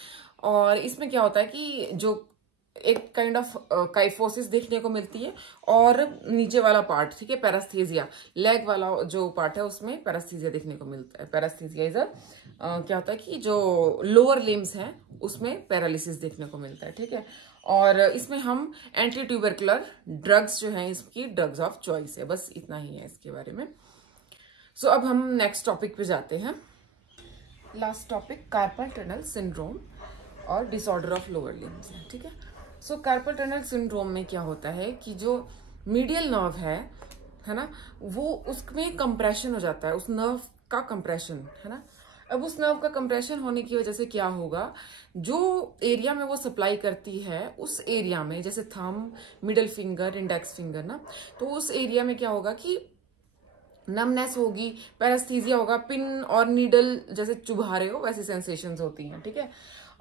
और इसमें क्या होता है कि जो एक काइंड ऑफ काइफोसिस देखने को मिलती है, और नीचे वाला पार्ट, ठीक है, पैरास्थीजिया, लेग वाला जो पार्ट है उसमें पैरास्थीजिया देखने को मिलता है। पैरास्थीजिया इज क्या होता है कि जो लोअर लिम्स हैं उसमें पैरालिसिस देखने को मिलता है, ठीक है। और इसमें हम एंटी ट्यूबरकुलर ड्रग्स जो हैं इसकी ड्रग्स ऑफ चॉइस है, बस इतना ही है इसके बारे में। सो अब हम नेक्स्ट टॉपिक पे जाते हैं। Last topic carpal tunnel syndrome और डिसऑर्डर ऑफ लोअर लिम्स है, ठीक है। सो कार्पल टनल सिंड्रोम में क्या होता है कि जो मीडियल नर्व है ना, वो उसमें कंप्रेशन हो जाता है, उस नर्व का कंप्रेशन, है ना। अब उस नर्व का कंप्रेशन होने की वजह से क्या होगा, जो एरिया में वो सप्लाई करती है उस एरिया में, जैसे thumb, middle finger, index finger ना, तो उस एरिया में क्या होगा कि नमनेस होगी, पैरास्थीजिया होगा, पिन और नीडल जैसे चुभा रहे हो वैसी सेंसेशंस होती हैं, ठीक है।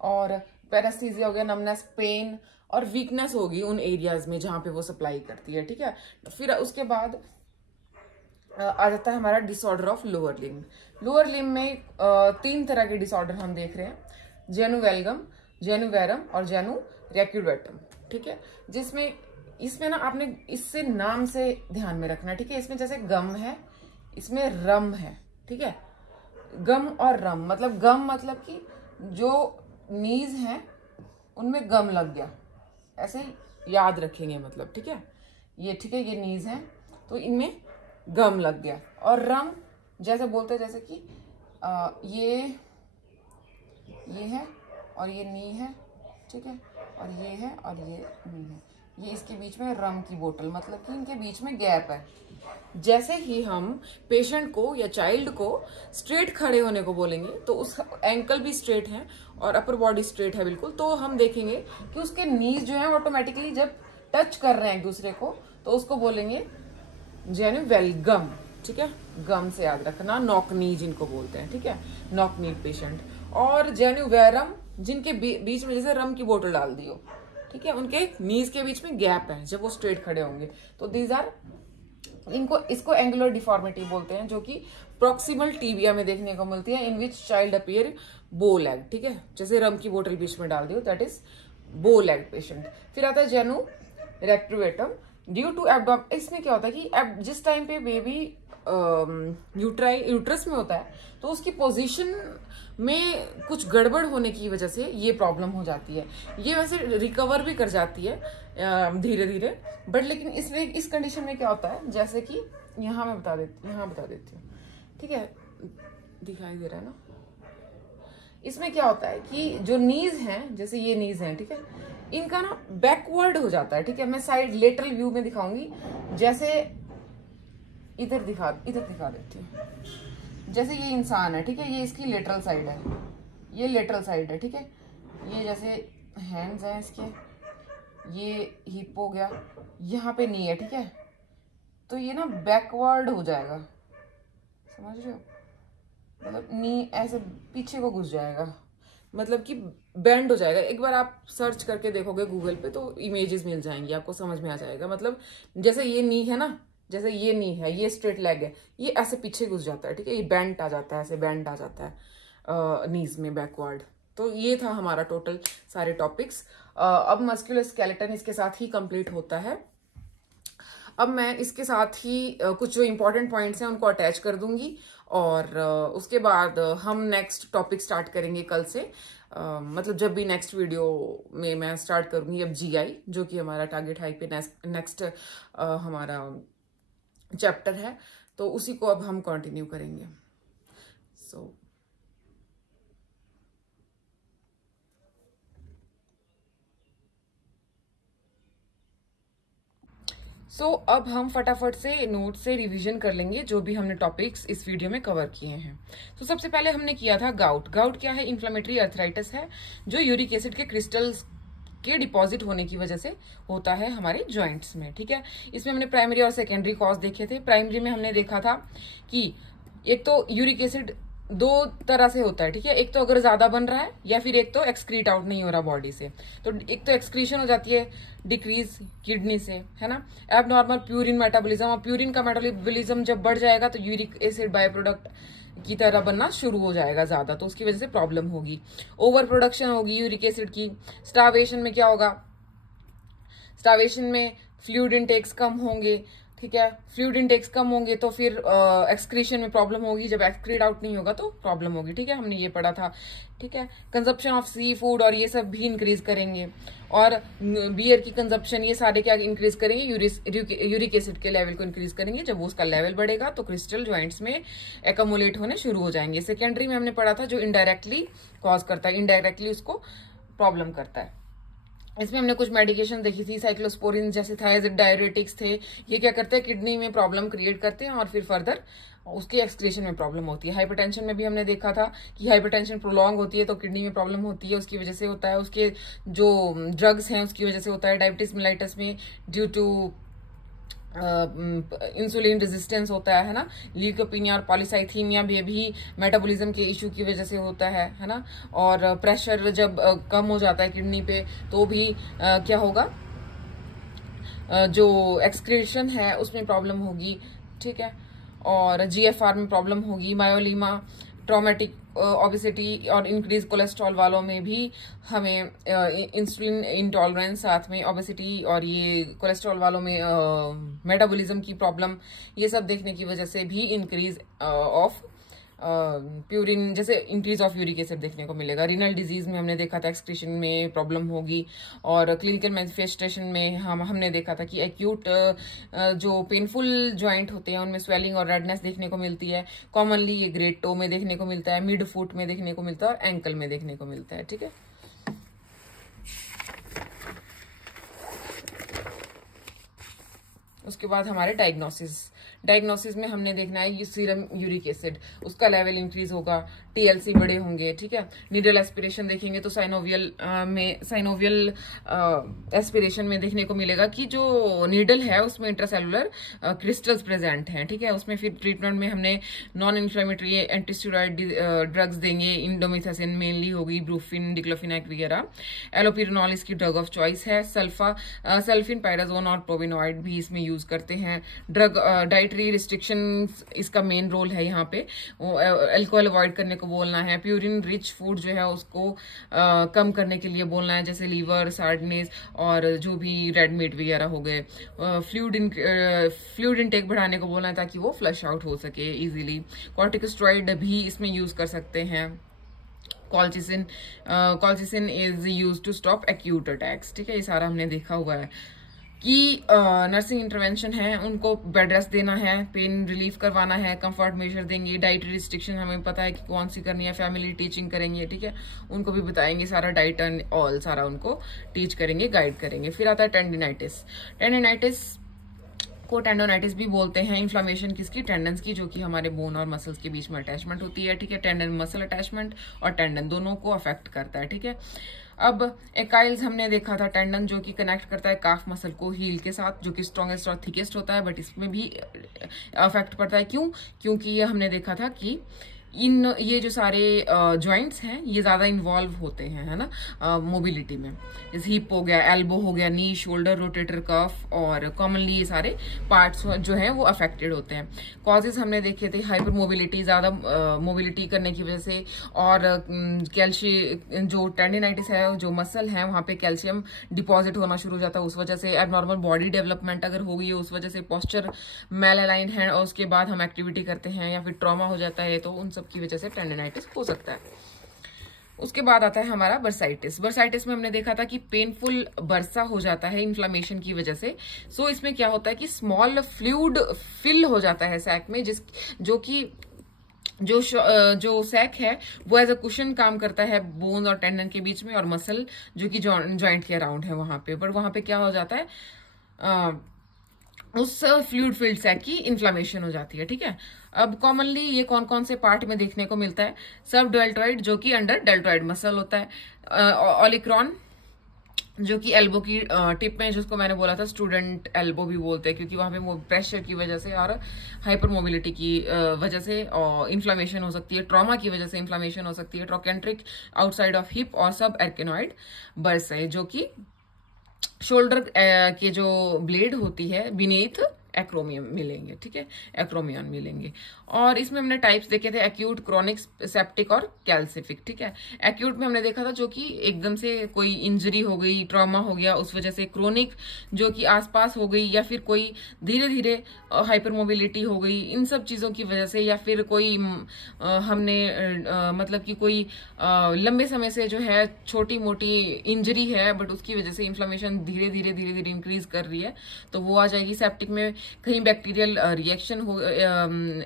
और पैरास्थीजिया हो गया, नमनेस, पेन और वीकनेस होगी उन एरियाज में जहां पे वो सप्लाई करती है, ठीक है। फिर उसके बाद आ जाता है हमारा disorder of lower limb. Lower limb में 3 तरह के डिसऑर्डर हम देख रहे हैं, जेनुवेलगम, जेनुवेरम और जेनु रेक्यूलेटम, ठीक है। जिसमें इसमें ना आपने इससे नाम से ध्यान में रखना, ठीक है। इसमें जैसे गम है, इसमें रम है, ठीक है। गम और रम मतलब, गम मतलब कि जो नीज है उनमें गम लग गया, ऐसे याद रखेंगे मतलब, ठीक है। ये ठीक है, ये नीज है तो इनमें गम लग गया। और रम जैसे बोलते हैं, जैसे कि ये है और ये नी है, ठीक है, और ये है और ये नी है, ये इसके बीच में रम की बोतल, मतलब कि इनके बीच में गैप है। जैसे ही हम पेशेंट को या चाइल्ड को स्ट्रेट खड़े होने को बोलेंगे, तो उस एंकल भी स्ट्रेट है और अपर बॉडी स्ट्रेट है बिल्कुल, तो हम देखेंगे कि उसके नीज जो है ऑटोमेटिकली जब टच कर रहे हैं एक दूसरे को तो उसको बोलेंगे जेनुवेलगम, ठीक है। गम से याद रखना, नॉक नी जिनको बोलते हैं, ठीक है, नॉक नी पेशेंट। और जेनुवेरम जिनके बीच में जैसे रम की बोतल डाल दी हो, ठीक है, उनके नीज के बीच में गैप है जब वो स्ट्रेट खड़े होंगे, तो दीज आर, इसको एंगुलर डिफॉर्मिटी बोलते हैं, जो कि प्रॉक्सिमल टीबिया में देखने को मिलती है, इन विच चाइल्ड अपीयर बो लेग, ठीक है, जैसे रम की बोतल बीच में डाल दी हो, दैट इज बो लेग पेशेंट। फिर आता है जेनु रेक्टुएटम ड्यू टू एब्डोमेन। इसमें क्या होता है कि जिस टाइम पे बेबी यूट्रस में होता है, तो उसकी पोजीशन में कुछ गड़बड़ होने की वजह से ये प्रॉब्लम हो जाती है। ये वैसे रिकवर भी कर जाती है धीरे धीरे, बट लेकिन इस कंडीशन में क्या होता है, जैसे कि यहाँ बता देती हूँ, ठीक है, दिखाई दे रहा है ना। इसमें क्या होता है कि जो नीज हैं, जैसे ये नीज हैं, ठीक है, इनका ना बैकवर्ड हो जाता है, ठीक है। मैं साइड लेटरल व्यू में दिखाऊंगी, जैसे इधर दिखा देती हूँ। जैसे ये इंसान है, ठीक है, ये इसकी लेटरल साइड है, ये लेटरल साइड है, ठीक है। ये जैसे हैंड्स हैं इसके, ये हिप हो गया, यहाँ पे नी है, ठीक है। तो ये ना बैकवर्ड हो जाएगा, समझ रहे हो, मतलब नी ऐसे पीछे को घुस जाएगा, मतलब कि बेंड हो जाएगा। एक बार आप सर्च करके देखोगे गूगल पे तो इमेजेस मिल जाएंगी, आपको समझ में आ जाएगा। मतलब जैसे ये नी है ना, जैसे ये नी है, ये स्ट्रेट लेग है, ये ऐसे पीछे घुस जाता है, ठीक है, ये बेंड आ जाता है, ऐसे बेंड आ जाता है नीज में बैकवर्ड। तो ये था हमारा टोटल सारे टॉपिक्स। अब मस्कुलर स्केलेटन इसके साथ ही कंप्लीट होता है। अब मैं इसके साथ ही कुछ जो इंपॉर्टेंट पॉइंट्स हैं उनको अटैच कर दूंगी, और उसके बाद हम नेक्स्ट टॉपिक स्टार्ट करेंगे कल से। मतलब जब भी नेक्स्ट वीडियो में मैं स्टार्ट करूंगी अब जीआई, जो कि हमारा टारगेट हाई पे नेक्स्ट हमारा चैप्टर है, तो उसी को अब हम कंटिन्यू करेंगे। सो अब हम फटाफट से नोट से रिवीजन कर लेंगे जो भी हमने टॉपिक्स इस वीडियो में कवर किए हैं। तो सबसे पहले हमने किया था गाउट। गाउट क्या है? इन्फ्लेमेटरी अर्थराइटिस है जो यूरिक एसिड के क्रिस्टल्स के डिपॉजिट होने की वजह से होता है हमारे जॉइंट्स में, ठीक है। इसमें हमने प्राइमरी और सेकेंडरी कॉज देखे थे। प्राइमरी में हमने देखा था कि एक तो यूरिक एसिड दो तरह से होता है, ठीक है। एक तो अगर ज्यादा बन रहा है, या फिर एक तो एक्सक्रीट आउट नहीं हो रहा बॉडी से। तो एक तो एक्सक्रीशन हो जाती है डिक्रीज किडनी से, है ना। एबनॉर्मल प्यूरिन मेटाबॉलिज्म, और प्यूरिन का मेटाबॉलिज्म जब बढ़ जाएगा तो यूरिक एसिड बाय प्रोडक्ट की तरह बनना शुरू हो जाएगा ज्यादा, तो उसकी वजह से प्रॉब्लम होगी। ओवर प्रोडक्शन होगी यूरिक एसिड की। स्टार्वेशन में क्या होगा? स्टार्वेशन में फ्लूइड इनटेक्स कम होंगे, ठीक है। फ्लूइड इनटेक्स कम होंगे तो फिर एक्सक्रीशन में प्रॉब्लम होगी। जब एक्सक्रीट आउट नहीं होगा तो प्रॉब्लम होगी, ठीक है, हमने ये पढ़ा था, ठीक है। कंजप्शन ऑफ सी फूड और ये सब भी इंक्रीज करेंगे, और बियर की कंजप्शन, ये सारे क्या इंक्रीज करेंगे? यूरिक एसिड के लेवल को इंक्रीज करेंगे। जब उसका लेवल बढ़ेगा तो क्रिस्टल ज्वाइंट्स में एकमुलेट होने शुरू हो जाएंगे। सेकेंडरी में हमने पढ़ा था जो इनडायरेक्टली कॉज करता है, इनडायरेक्टली उसको प्रॉब्लम करता है। इसमें हमने कुछ मेडिकेशन देखी थी, साइक्लोस्पोरिन जैसे थायराइड डायरेटिक्स थे। ये क्या करते हैं? किडनी में प्रॉब्लम क्रिएट करते हैं और फिर फर्दर उसके एक्सक्रीशन में प्रॉब्लम होती है। हाइपरटेंशन में भी हमने देखा था कि हाइपरटेंशन प्रोलॉन्ग होती है तो किडनी में प्रॉब्लम होती है, उसकी वजह से होता है। उसके जो ड्रग्स हैं उसकी वजह से होता है। डायबिटीज मेलाइटस में ड्यू टू इंसुलिन रेजिस्टेंस होता है ना। ल्यूकोपीनिया और पॉलीसाइथीमिया भी मेटाबॉलिज्म के इशू की वजह से होता है ना। और प्रेशर जब कम हो जाता है किडनी पे तो भी क्या होगा? जो एक्सक्रीशन है उसमें प्रॉब्लम होगी, ठीक है। और जीएफआर में प्रॉब्लम होगी। मायोलीमा, ट्रॉमेटिक ओबेसिटी और इंक्रीज कोलेस्ट्रॉल वालों में भी हमें इंसुलिन इंटॉलरेंस, साथ में ओबेसिटी और ये कोलेस्ट्रॉल वालों में मेटाबॉलिज्म की प्रॉब्लम, ये सब देखने की वजह से भी इंक्रीज ऑफ प्यूरिन, जैसे इंक्रीज ऑफ यूरिक एसिड देखने को मिलेगा। रीनल डिजीज में हमने देखा था एक्सक्रीशन में प्रॉब्लम होगी। और क्लिनिकल मैनिफेस्टेशन में हमने देखा था कि एक्यूट जो पेनफुल जॉइंट होते हैं उनमें स्वेलिंग और रेडनेस देखने को मिलती है। कॉमनली ये ग्रेट टो में देखने को मिलता है, मिड फुट में देखने को मिलता है और एंकल में देखने को मिलता है, ठीक है। उसके बाद हमारे डायग्नोसिस में हमने देखना है ये सीरम यूरिक एसिड, उसका लेवल इंक्रीज होगा, टीएलसी बड़े होंगे, ठीक है। नीडल एस्पिरेशन देखेंगे तो साइनोवियल एस्पिरेशन में देखने को मिलेगा कि जो नीडल है उसमें इंट्रासेलुलर क्रिस्टल्स प्रेजेंट हैं, ठीक है। उसमें फिर ट्रीटमेंट में हमने नॉन इन्फ्लेमेटरी एंटीस्टेरॉइड ड्रग्स देंगे। इंडोमिथासिन मेनली होगी, ब्रूफिन, डिक्लोफिनैक वगैरह। एलोपिरेनॉल इसकी ड्रग ऑफ चॉइस है। सल्फिन, पायराजोन और प्रोविनॉइड भी इसमें यूज करते हैं। ड्रग डाइट डाइटरी रिस्ट्रिक्शंस इसका मेन रोल है यहाँ पे। अल्कोहल अवॉइड करने को बोलना है, प्यूरिन रिच फूड जो है उसको कम करने के लिए बोलना है, जैसे लीवर, सार्डनेस और जो भी रेड मीट वगैरह हो गए। फ्लूइड इनटेक बढ़ाने को बोलना है ताकि वो फ्लश आउट हो सके इजीली। कॉर्टिकोस्टेरॉइड भी इसमें यूज कर सकते हैं। Colchicine is use to stop acute attacks, ठीक है। ये सारा हमने देखा हुआ है कि नर्सिंग इंटरवेंशन है, उनको बेड रेस्ट देना है, पेन रिलीफ करवाना है, कंफर्ट मेजर देंगे, डाइटरी रिस्ट्रिक्शन हमें पता है कि कौन सी करनी है, फैमिली टीचिंग करेंगे, ठीक है, उनको भी बताएंगे सारा डाइट एंड ऑल सारा उनको टीच करेंगे, गाइड करेंगे। फिर आता है टेंडिनाइटिस। टेंडिनाइटिस को टेंडोनाइटिस भी बोलते हैं। इन्फ्लामेशन किसकी? टेंडन्स की, जो कि हमारे बोन और मसल्स के बीच में अटैचमेंट होती है, ठीक है। टेंडन मसल अटैचमेंट और टेंडन दोनों को अफेक्ट करता है, ठीक है। अब एकाइल्स हमने देखा था, टेंडन जो कि कनेक्ट करता है काफ मसल को हील के साथ, जो कि स्ट्रॉन्गेस्ट और थिकेस्ट होता है, बट इसमें भी अफेक्ट पड़ता है। क्यों? क्योंकि ये हमने देखा था कि ये जो सारे जॉइंट्स हैं ये ज्यादा इन्वॉल्व होते हैं, है ना, मोबिलिटी में। जैसे हिप हो गया, एल्बो हो गया, नी, शोल्डर, रोटेटर कफ, और कॉमनली ये सारे पार्ट्स जो हैं वो अफेक्टेड होते हैं। कॉजेज हमने देखे थे, हाइपर मोबिलिटी, ज्यादा मोबिलिटी करने की वजह से, और कैल्शियम, जो टेंडिनाइटिस है, जो मसल है वहां पे कैल्शियम डिपॉजिट होना शुरू हो जाता है, उस वजह से एबनॉर्मल बॉडी डेवलपमेंट अगर हो गई है, उस वजह से पोस्चर मेल अलाइन है, और उसके बाद हम एक्टिविटी करते हैं या फिर ट्रॉमा हो जाता है, तो उन सब की वजह से टेंडिनाइटिस हो सकता है। उसके बाद आता है हमारा बर्साइटिस। बर्साइटिस में हमने देखा था कि पेनफुल बर्सा हो जाता है इन्फ्लामेशन की वजह से। सो इसमें क्या होता है कि स्मॉल फ्लूइड फिल हो जाता है सैक में, जो सैक है वो एज अ कुशन काम करता है बोन और टेंडन के बीच में, और मसल जो कि जॉइंट के अराउंड है वहां पे। बट वहां पे क्या हो जाता है, उस फ्लूइड फिल्ड सैक की इन्फ्लामेशन हो जाती है, ठीक है। अब कॉमनली ये कौन कौन से पार्ट में देखने को मिलता है? सब डेल्टॉइड, जो कि अंडर डेल्टॉइड मसल होता है। ओलिक्रॉन, जो कि एल्बो की टिप में, जिसको मैंने बोला था स्टूडेंट एल्बो भी बोलते हैं, क्योंकि वहां पे वो प्रेशर की वजह से और हाइपर मोबिलिटी की वजह से इन्फ्लामेशन हो सकती है, ट्रॉमा की वजह से इन्फ्लामेशन हो सकती है। ट्रोकेंट्रिक आउटसाइड ऑफ हिप, और सब एर्केनॉइड बर्स है, जो कि शोल्डर के जो ब्लेड होती है बीनीथ एक्रोमियम मिलेंगे, ठीक है, एक्रोमियन मिलेंगे। और इसमें हमने टाइप्स देखे थे, एक्यूट, क्रॉनिक, सेप्टिक और कैल्सिफिक, ठीक है। एक्यूट में हमने देखा था जो कि एकदम से कोई इंजरी हो गई, ट्रॉमा हो गया, उस वजह से। क्रोनिक जो कि आसपास हो गई, या फिर कोई धीरे धीरे हाइपर मोबिलिटी हो गई, इन सब चीजों की वजह से, या फिर कोई हमने मतलब कि कोई लंबे समय से जो है छोटी मोटी इंजरी है, बट उसकी वजह से इन्फ्लेमेशन धीरे धीरे इंक्रीज कर रही है, तो वो आ जाएगी। सेप्टिक में कहीं बैक्टीरियल रिएक्शन हो,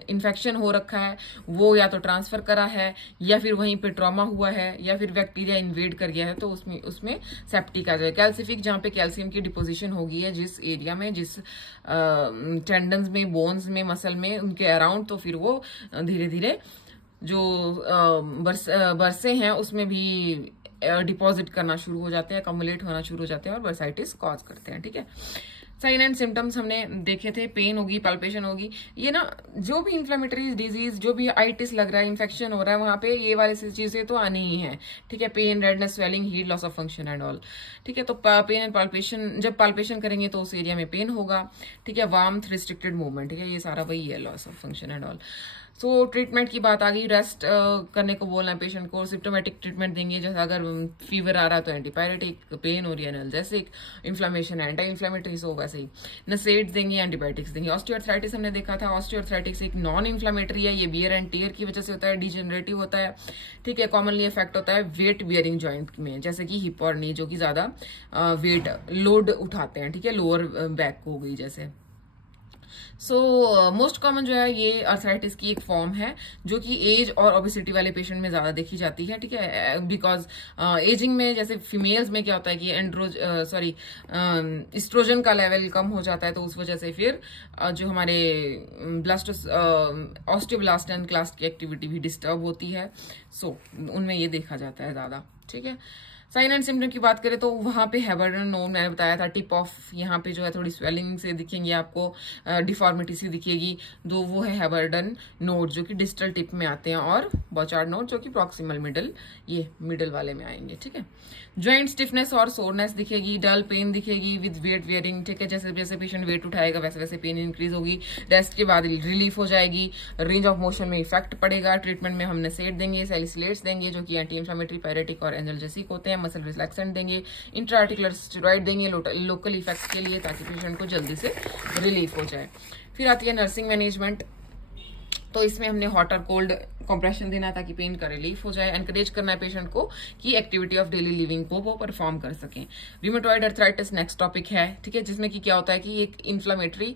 इन्फेक्शन हो रखा है, वो या तो ट्रांसफर करा है, या फिर वहीं पे ट्रॉमा हुआ है, या फिर बैक्टीरिया इन्वेड कर गया है, तो उसमें सेप्टिक आ जाए। कैल्सिफिक, जहां पे कैल्शियम की डिपोजिशन हो गई है जिस एरिया में, जिस टेंडन्स में, बोन्स में, मसल में, उनके अराउंड, तो फिर वो धीरे धीरे जो बरसे हैं उसमें भी डिपॉजिट करना शुरू हो जाते हैं, अकोमुलेट होना शुरू हो जाते हैं, और बर्साइटिस कॉज करते हैं, ठीक है। साइन एंड सिम्टम्स हमने देखे थे, पेन होगी, पल्पेशन होगी, ये ना जो भी इन्फ्लेमेटरी डिजीज, जो भी आइटिस लग रहा है, इन्फेक्शन हो रहा है, वहां पे ये वाली चीजें तो आनी ही है, ठीक है। Pain, redness, swelling, heat, loss of function and all, ठीक है। तो पेन एंड पल्पेशन, जब पल्पेशन करेंगे तो उस एरिया में पेन होगा, ठीक है। वार्मथ, रिस्ट्रिक्टेड मूवमेंट, ठीक है, ये सारा वही है, loss of function and all. So treatment की बात आ गई, रेस्ट करने को बोलना है पेशेंट को, सिम्टोमेटिक ट्रीटमेंट देंगे, जैसे अगर फीवर आ रहा है तो एंटीपायरेटिक, पेन हो रही है एनाल्जेसिक, इन्फ्लेमेशन एंटी इन्फ्लेमेटरी, सो वैसे ही नसेड्स देंगे, एंटीबायोटिक्स देंगे। ऑस्टियोआर्थराइटिस हमने देखा था, ऑस्टियोआर्थराइटिस एक नॉन इन्फ्लेमेटरी है, ये वियर एंड टियर की वजह से होता है, डिजेनरेटिव होता है, ठीक है। कॉमनली इफेक्ट होता है वेट बियरिंग जॉइंट में, जैसे कि हिप और नी, जो कि ज्यादा वेट लोड उठाते हैं, ठीक है, लोअर बैक हो गई जैसे। सो मोस्ट कॉमन जो है ये आर्थराइटिस की एक फॉर्म है, जो कि एज और ओबेसिटी वाले पेशेंट में ज्यादा देखी जाती है, ठीक है। बिकॉज एजिंग में, जैसे फीमेल्स में क्या होता है कि एस्ट्रोजन का लेवल कम हो जाता है, तो उस वजह से फिर जो हमारे ऑस्टियोब्लास्ट एंड क्लास्ट की एक्टिविटी भी डिस्टर्ब होती है, सो उनमें ये देखा जाता है ज्यादा। ठीक है। साइन एंड सिम्टम की बात करें तो वहां पे हैबर्डन नोड मैंने बताया था, टिप ऑफ यहाँ पे जो है थोड़ी स्वेलिंग से दिखेंगे आपको, डिफॉर्मिटी सी दिखेगी, दो वो है हैबर्डन नोड जो कि डिस्टल टिप में आते हैं, और बॉचार्ड नोड जो कि प्रॉक्सिमल मिडल, ये मिडल वाले में आएंगे, ठीक है। ज्वाइंट स्टिफनेस और सोरनेस दिखेगी, डल पेन दिखेगी विद वेट वेयरिंग, ठीक है। जैसे जैसे पेशेंट वेट उठाएगा वैसे वैसे पेन इंक्रीज होगी, रेस्ट के बाद रिलीफ हो जाएगी, रेंज ऑफ मोशन में इफेक्ट पड़ेगा। ट्रीटमेंट में हम नसेट देंगे, सैलिसिलेट्स देंगे जो कि एंटी इंफ्लेमेटरी, पायरेटिक और एनाल्जेसिक होते हैं, मसल रिलैक्सेंट देंगे, इंट्राआर्टिकुलर स्टेरॉइड देंगे लोकल इफेक्ट के लिए ताकि पेशेंट को जल्दी से रिलीफ हो जाए। फिर आती है नर्सिंग मैनेजमेंट, तो इसमें हमने हॉट और कोल्ड कंप्रेशन देना ताकि पेन का रिलीफ हो जाए। एनकरेज करना है पेशेंट को कि एक्टिविटी ऑफ डेली लिविंग को वो परफॉर्म कर सकें। रूमेटॉइड अर्थराइटिस नेक्स्ट टॉपिक है, ठीक है, जिसमें कि क्या होता है कि एक इन्फ्लेमेटरी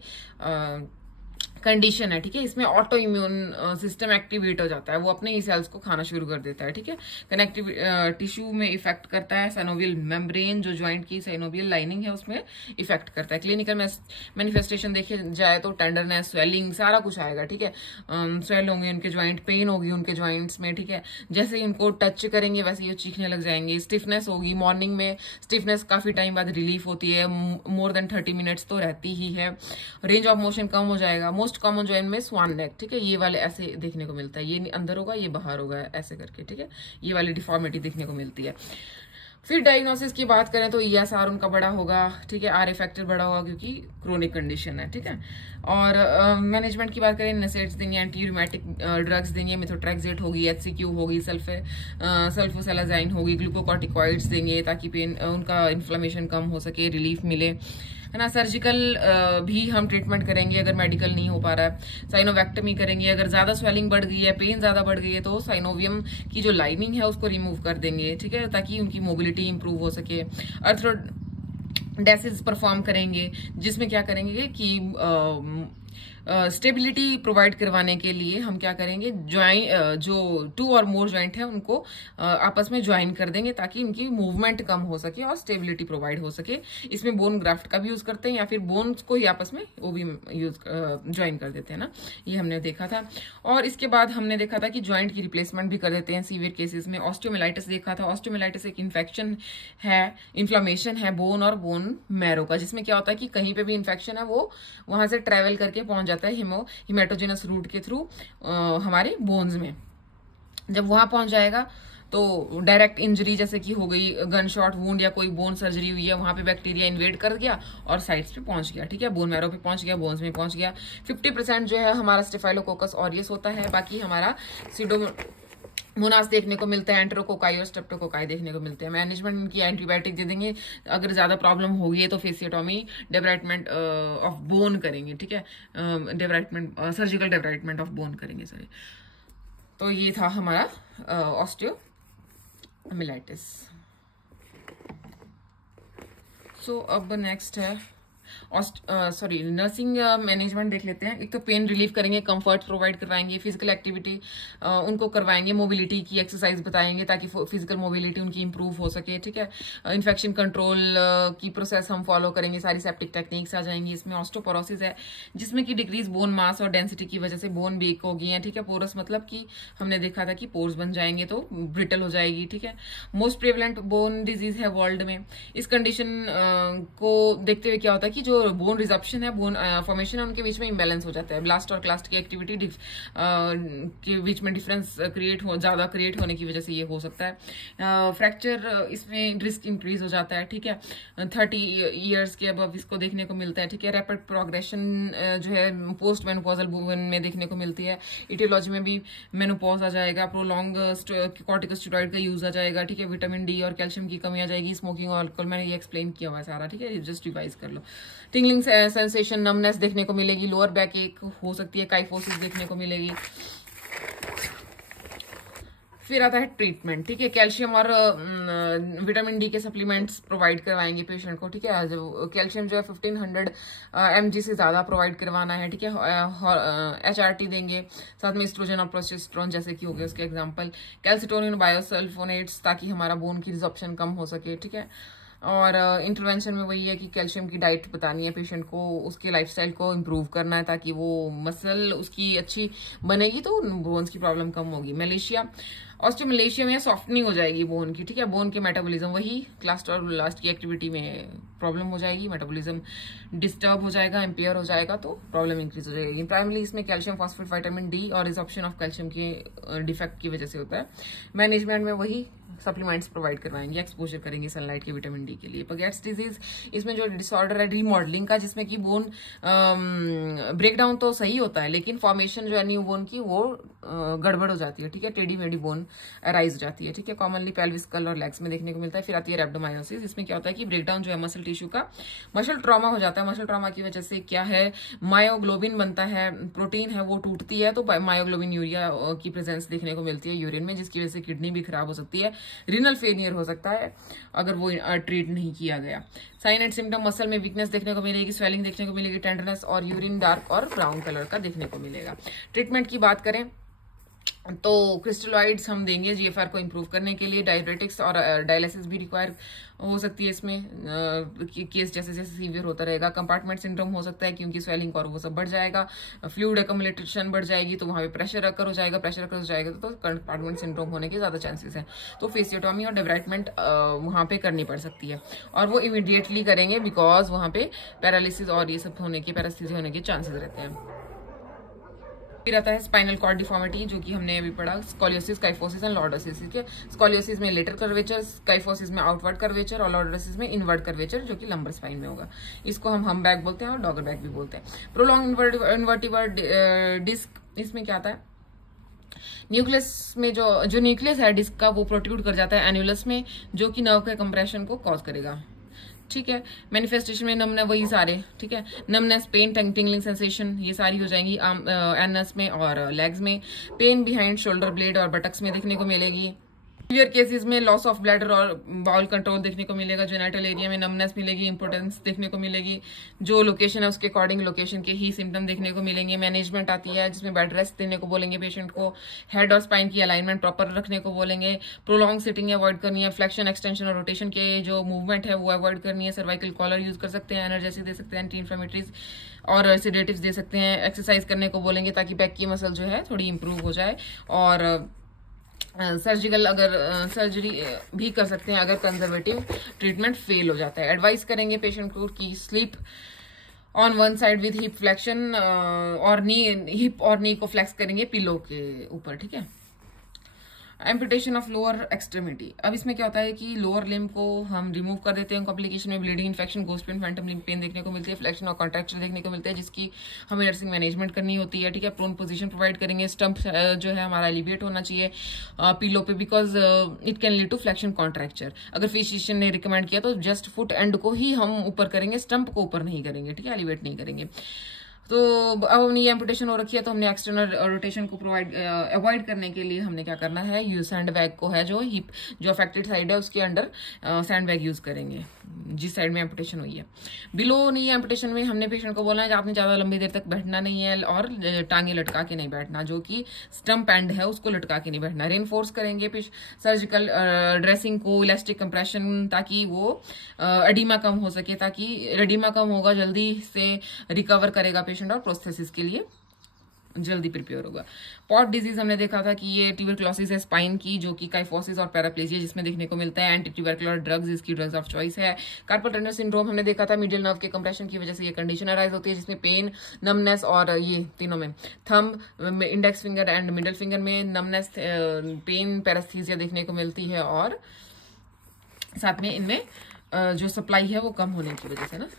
कंडीशन है, ठीक है। इसमें ऑटो इम्यून सिस्टम एक्टिवेट हो जाता है, वो अपने ही सेल्स को खाना शुरू कर देता है, ठीक है। कनेक्टिव टिश्यू में इफेक्ट करता है, साइनोवियल मेम्ब्रेन जो ज्वाइंट की साइनोवियल लाइनिंग है उसमें इफेक्ट करता है। क्लिनिकल मैनिफेस्टेशन देखे जाए तो टेंडरनेस, स्वेलिंग, सारा कुछ आएगा, ठीक है। स्वेल होंगे उनके ज्वाइंट, पेन होगी उनके ज्वाइंट्स में, ठीक है। जैसे ही उनको टच करेंगे वैसे ही चीखने लग जाएंगे। स्टिफनेस होगी, मॉर्निंग में स्टिफनेस काफी टाइम बाद रिलीफ होती है, मोर देन 30 मिनट्स तो रहती ही है। रेंज ऑफ मोशन कम हो जाएगा। मोस्ट कॉमन ज्वाइंट में स्वान नेक, ठीक है, ये वाले ऐसे देखने को मिलता है, ये अंदर होगा ये बाहर होगा ऐसे करके, ठीक है, ये वाली डिफॉर्मिटी देखने को मिलती है। फिर डायग्नोसिस की बात करें तो ESR उनका बड़ा होगा, ठीक है, RA फैक्टर बड़ा होगा क्योंकि क्रोनिक कंडीशन है, ठीक है। और मैनेजमेंट की बात करें, नसेट्स देंगे, एंटी रूमेटिक ड्रग्स देंगे, मेथोट्रेक्सेट होगी, HCQ होगी, सल्फोसेलाजाइन होगी, ग्लूकोकॉर्टिकॉइड्स देंगे ताकि पेन उनका इन्फ्लेमेशन कम हो सके, रिलीफ मिले, है ना। सर्जिकल भी हम ट्रीटमेंट करेंगे अगर मेडिकल नहीं हो पा रहा है। साइनोवेक्टमी करेंगे, अगर ज्यादा स्वेलिंग बढ़ गई है, पेन ज्यादा बढ़ गई है तो साइनोवियम की जो लाइनिंग है उसको रिमूव कर देंगे, ठीक है, ताकि उनकी मोबिलिटी इंप्रूव हो सके। अर्थरोडेसिस परफॉर्म करेंगे, जिसमें क्या करेंगे कि स्टेबिलिटी प्रोवाइड करवाने के लिए हम क्या करेंगे, जो 2 और मोर ज्वाइंट है उनको आपस में ज्वाइन कर देंगे ताकि उनकी मूवमेंट कम हो सके और स्टेबिलिटी प्रोवाइड हो सके। इसमें बोन ग्राफ्ट का भी यूज करते हैं या फिर बोन्स को ही आपस में वो भी यूज ज्वाइन कर देते हैं ना, ये हमने देखा था। और इसके बाद हमने देखा था कि ज्वाइंट की रिप्लेसमेंट भी कर देते हैं सीवियर केसेस में। ऑस्टियोमिलाइटिस देखा था। ऑस्टियोमिलाइटिस एक इन्फेक्शन है, इन्फ्लेमेशन है बोन और बोन मैरो का, जिसमें क्या होता है कि कहीं पे भी इन्फेक्शन है वो वहां से ट्रेवल करके पहुंच जाता है हिमेटोजेनस रूट के थ्रू हमारे बोन्स में। जब वहां पहुंच जाएगा तो डायरेक्ट इंजरी जैसे कि हो गई, गन शॉट वुंड या कोई बोन सर्जरी हुई है, वहां पे बैक्टीरिया इन्वेड कर गया और साइड्स पे पहुंच गया, ठीक है, बोन मैरो पे पहुंच गया, बोन्स में पहुंच गया। 50% जो है हमारा स्टेफाइलोकोकस ऑरियस होता है, बाकी हमारा सीडोमोनास देखने को मिलता है, एंटेरोकोकाई और स्ट्रेप्टोकोकाई देखने को मिलते हैं। मैनेजमेंट इनकी एंटीबायोटिक दे देंगे, अगर ज्यादा प्रॉब्लम होगी तो फेसियोटॉमी, डेब्राइटमेंट ऑफ बोन करेंगे, ठीक है, सर्जिकल डेब्राइटमेंट ऑफ बोन करेंगे, सॉरी। तो ये था हमारा ऑस्टियोमिलाइटिस। सो अब नेक्स्ट है नर्सिंग मैनेजमेंट देख लेते हैं। एक तो पेन रिलीफ करेंगे, कंफर्ट प्रोवाइड करवाएंगे, फिजिकल एक्टिविटी उनको करवाएंगे, मोबिलिटी की एक्सरसाइज बताएंगे ताकि फिजिकल मोबिलिटी उनकी इंप्रूव हो सके, ठीक है। इन्फेक्शन कंट्रोल की प्रोसेस हम फॉलो करेंगे, सारी सेप्टिक टेक्निक्स आ जाएंगी। इसमें ऑस्टोपोरोसिस है जिसमें कि डिक्रीज बोन मास और डेंसिटी की वजह से बोन वीक हो गई है, ठीक है। पोरस मतलब कि हमने देखा था कि पोर्स बन जाएंगे तो ब्रिटल हो जाएगी, ठीक है। मोस्ट प्रेवलेंट बोन डिजीज है वर्ल्ड में। इस कंडीशन को देखते हुए क्या होता है कि जो बोन रिजप्शन है, बोन फॉर्मेशन है, उनके बीच में इम्बैलेंस हो जाता है। ब्लास्ट और क्लास्ट की एक्टिविटी के बीच में डिफरेंस ज्यादा क्रिएट होने की वजह से ये हो सकता है। फ्रैक्चर इसमें रिस्क इंक्रीज हो जाता है, ठीक है। 30 ईयर्स के अबव इसको देखने को मिलता है, ठीक है। रैपिड प्रोग्रेशन जो है पोस्ट मेनोपॉजल वुमेन में देखने को मिलती है। इटियोलॉजी में भी मेनोपॉज आ जाएगा, प्रोलॉन्ग कॉर्टिकोस्टेरॉइड का यूज आ जाएगा, ठीक है। विटामिन डी और कैल्शियम की कमी आ जाएगी, स्मोकिंग और अल्कोहल, मैंने ये एक्सप्लेन किया हुआ है सारा, ठीक है, जस्ट रिवाइज कर लो। टिंगलिंग सेंसेशन, नमनेस देखने को मिलेगी, लोअर बैक एक हो सकती है, काइफोसिस देखने को मिलेगी। फिर आता है ट्रीटमेंट, ठीक है। कैल्शियम और विटामिन डी के सप्लीमेंट्स प्रोवाइड करवाएंगे पेशेंट को, ठीक है। कैल्शियम जो है 1500 mg से ज्यादा प्रोवाइड करवाना है, ठीक है। HRT देंगे, साथ में एस्ट्रोजन और प्रोजेस्टेरोन जैसे कि हो गए उसके एग्जांपल। कैल्सिटोनिन, बायोसल्फोनेट्स ताकि हमारा बोन की रिजॉर्प्शन कम हो सके, ठीक है। और इंटरवेंशन में वही है कि कैल्शियम की डाइट बतानी है पेशेंट को, उसके लाइफस्टाइल को इम्प्रूव करना है ताकि वो मसल उसकी अच्छी बनेगी तो बोन्स की प्रॉब्लम कम होगी। मलेशिया ऑस्टियोमलेशिया में सॉफ्टनिंग हो जाएगी बोन की, ठीक है। बोन के मेटाबॉलिज्म, वही क्लास्ट और लास्ट की एक्टिविटी में प्रॉब्लम हो जाएगी, मेटाबॉलिज्म डिस्टर्ब हो जाएगा, इम्पेयर हो जाएगा तो प्रॉब्लम इंक्रीज हो जाएगी। प्राइमरी इसमें कैल्शियम फॉस्फेट विटामिन डी और रिजॉर्प्शन ऑफ कैल्शियम के डिफेक्ट की वजह से होता है। मैनेजमेंट में वही सप्लीमेंट्स प्रोवाइड करवाएंगे, एक्सपोजर करेंगे सनलाइट के विटामिन डी के लिए। पगेट्स डिजीज, इसमें जो डिसऑर्डर है रीमॉडलिंग का, जिसमें कि बोन ब्रेकडाउन तो सही होता है लेकिन फॉर्मेशन जो है न्यू बोन की वो गड़बड़ हो जाती है, ठीक है। टेढ़ी मेढ़ी बोन अराइज जाती है, ठीक है। कॉमनली पेल्विस स्कल और लेग्स में देखने को मिलता है। फिर आती है रैप्डोमायोसिस, इसमें क्या होता है कि ब्रेकडाउन जो है मसल टिश्यू का, मसल ट्रॉमा हो जाता है। मसल ट्रॉमा की वजह से क्या है, मायोग्लोबिन बनता है, प्रोटीन है वो टूटती है तो मायोग्लोबिन यूरिया की प्रेजेंस देखने को मिलती है यूरिन में, जिसकी वजह से किडनी भी खराब हो सकती है, रीनल फेलियर हो सकता है अगर वो ट्रीट नहीं किया गया। साइन एंड सिम्टम, मसल में वीकनेस देखने को मिलेगी, स्वेलिंग देखने को मिलेगी, टेंडरनेस और यूरिन डार्क और ब्राउन कलर का देखने को मिलेगा। ट्रीटमेंट की बात करें तो क्रिस्टलॉइड्स हम देंगे जीएफआर को इम्प्रूव करने के लिए। डायबिटिक्स और डायलिसिस भी रिक्वायर हो सकती है इसमें, केस जैसे जैसे सीवियर होता रहेगा। कंपार्टमेंट सिंड्रोम हो सकता है क्योंकि स्वेलिंग और वो सब बढ़ जाएगा, फ्लूइड अकोमोलेशन बढ़ जाएगी तो वहाँ पे प्रेशर अकर हो जाएगा, प्रेशर अकर हो जाएगा तो कंपार्टमेंट सिंड्रोम होने के ज्यादा चांसेस हैं। तो फेसियोटॉमी और डेब्राइटमेंट वहाँ पे करनी पड़ सकती है और वो इमीडिएटली करेंगे बिकॉज वहाँ पे पैरालिसिस और ये सब होने के, पैरास्थीसिया होने के चांसेस रहते हैं। फिर आता है स्पाइनल कॉर्ड डिफॉर्मिटी, जो कि हमने अभी पढ़ा, स्कोलियोसिस, काइफोसिस एंड लॉर्डोसिस, ठीक है। स्कोलियोसिस में लेटरल कर्वेचर, काइफोसिस में आउटवर्ड कर्वेचर और लॉर्डोसिस में इनवर्ड कर्वेचर जो कि लंबर स्पाइन में होगा। इसको हम बैक बोलते हैं और डॉगर बैक भी बोलते हैं। प्रोलॉन्ग इन्वर्टिबल डिस्क, इसमें क्या आता है, न्यूक्लियस में जो न्यूक्लियस है डिस्क का वो प्रोट्रूड कर जाता है एन्युलस में, जो कि नर्व के कंप्रेशन को कॉज करेगा, ठीक है। मैनिफेस्टेशन में नमना वही सारे, ठीक है, नमनेस, पेन, टिंगलिंग सेंसेशन ये सारी हो जाएंगी एनस में और लेग्स में। पेन बिहाइंड शोल्डर ब्लेड और बटक्स में देखने को मिलेगी। सीवियर केसेस में लॉस ऑफ ब्लैडर और बाउल कंट्रोल देखने को मिलेगा। जेनिटल एरिया में नमनेस मिलेगी, इंपोर्टेंस देखने को मिलेगी, जो लोकेशन है उसके अकॉर्डिंग लोकेशन के ही सिम्टम देखने को मिलेंगे। मैनेजमेंट आती है जिसमें बेड रेस्ट देने को बोलेंगे पेशेंट को, हेड और स्पाइन की अलाइनमेंट प्रॉपर रखने को बोलेंगे, प्रोलॉन्ग सिटिंग अवॉइड करनी है, फ्लेक्शन, एक्सटेंशन और रोटेशन के जो मूवमेंट है वो अवॉइड करनी है। सर्वाइकल कॉलर यूज कर सकते हैं, एनर्जेसिक दे सकते हैं, एंटी इन्फ्लेमेटरीज और सेडेटिव्स दे सकते हैं। एक्सरसाइज करने को बोलेंगे ताकि बैक की मसल जो है थोड़ी इंप्रूव हो जाए और सर्जिकल अगर सर्जरी भी कर सकते हैं अगर कंजर्वेटिव ट्रीटमेंट फेल हो जाता है। एडवाइस करेंगे पेशेंट को कि sleep on one side with hip flexion और नी, हिप और नी को फ्लेक्स करेंगे पिलो के ऊपर, ठीक है। एम्पुटेशन ऑफ लोअर एक्सट्रीमिटी, अब इसमें क्या होता है कि लोअर लिम्ब को हम रिमूव कर देते हैं। कॉम्प्लिकेशन में bleeding, infection, ghost pain, phantom limb pain देखने को मिलती है, फ्लेक्शन और कॉन्ट्रैक्चर देखने को मिलते हैं जिसकी हमें नर्सिंग मैनेजमेंट करनी होती है, ठीक है। प्रोन पोजीशन प्रोवाइड करेंगे। स्टंप जो है हमारा एलिवेट होना चाहिए पिलो पे because it can lead to flexion contracture. अगर फिजिशियन ने रिकमेंड किया तो जस्ट फुट एंड को ही हम ऊपर करेंगे, स्टंप को ऊपर नहीं करेंगे, ठीक है, एलिवेट नहीं करेंगे। तो अब हमने ये एम्पुटेशन हो रखी है तो हमने एक्सटर्नल रोटेशन को अवॉइड करने के लिए हमने क्या करना है, यू सैंड बैग को है जो हिप जो अफेक्टेड साइड है उसके अंडर सैंड बैग यूज करेंगे जिस साइड में एम्पुटेशन हुई है। बिलो नी एम्पुटेशन में हमने पेशेंट को बोला है कि आपने ज्यादा लंबी देर तक बैठना नहीं है और टांगे लटका के नहीं बैठना, जो कि स्टंप एंड है उसको लटका के नहीं बैठना। रेनफोर्स करेंगे सर्जिकल ड्रेसिंग को, इलास्टिक कंप्रेशन, ताकि वो एडिमा कम हो सके, ताकि एडिमा कम होगा जल्दी से रिकवर करेगा पेशेंट और प्रोस्थेसिस के लिए जल्दी प्रिपेयर होगा। पॉट डिजीज हमने देखा था कि ये ट्यूबरक्लोसिस है स्पाइन की, जो कि काइफोसिस और पैराप्लेजिया जिसमें देखने को मिलता है। एंटी ट्यूबरकुलर ड्रग्स इसकी ड्रग्स ऑफ चॉइस है। कार्पल टनल सिंड्रोम हमने देखा था, मीडियल नर्व के कंप्रेशन की वजह से ये कंडीशन अराइज होती है जिसमें पेन, नमनेस और ये तीनों में thumb, index finger and middle finger में नमनेस, पेन, पैरास्थीसिया देखने को मिलती है और साथ में इनमें जो सप्लाई है वो कम होने की वजह से ना,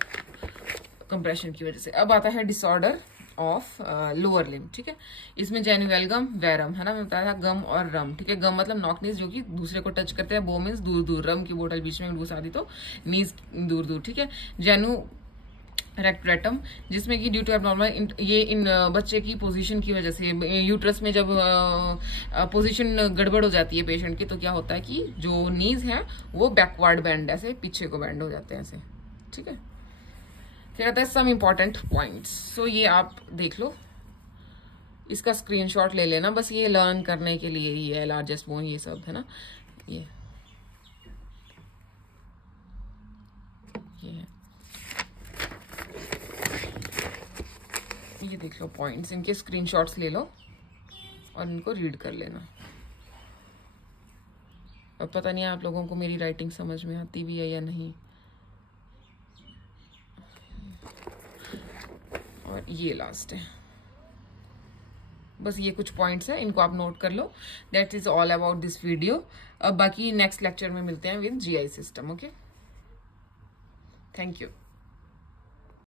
कंप्रेशन की वजह से। अब आता है डिसऑर्डर ऑफ लोअर लिम्ब, ठीक है। इसमें जेनुवेलगम, वेरम है ना, मैं बताया था गम और रम, ठीक है। गम मतलब नॉक नीज जो कि दूसरे को टच करते हैं, बो मीन्स दूर दूर, रम की बोतल बीच में घुसा दी तो नीज दूर दूर, ठीक है। जेनु रेक्टरेटम जिसमें कि ड्यू टू एबनॉर्मल, ये इन बच्चे की पोजीशन की वजह से यूट्रस में जब पोजीशन गड़बड़ हो जाती है पेशेंट की तो क्या होता है कि जो नीज है वो बैकवर्ड बैंड, ऐसे पीछे को बैंड हो जाते हैं ऐसे, ठीक है। फिर आता है सम इम्पॉर्टेंट पॉइंट्स, सो ये आप देख लो, इसका स्क्रीनशॉट ले लेना, बस ये लर्न करने के लिए ही है, लार्जेस्ट बोन ये सब है ना, ये ये देख लो पॉइंट्स, इनके स्क्रीनशॉट्स ले लो और इनको रीड कर लेना। अब पता नहीं आप लोगों को मेरी राइटिंग समझ में आती भी है या नहीं। और ये लास्ट है, बस ये कुछ पॉइंट्स हैं, इनको आप नोट कर लो। That is all about this video. अब बाकी नेक्स्ट लेक्चर में मिलते हैं with GI system. Okay, thank you.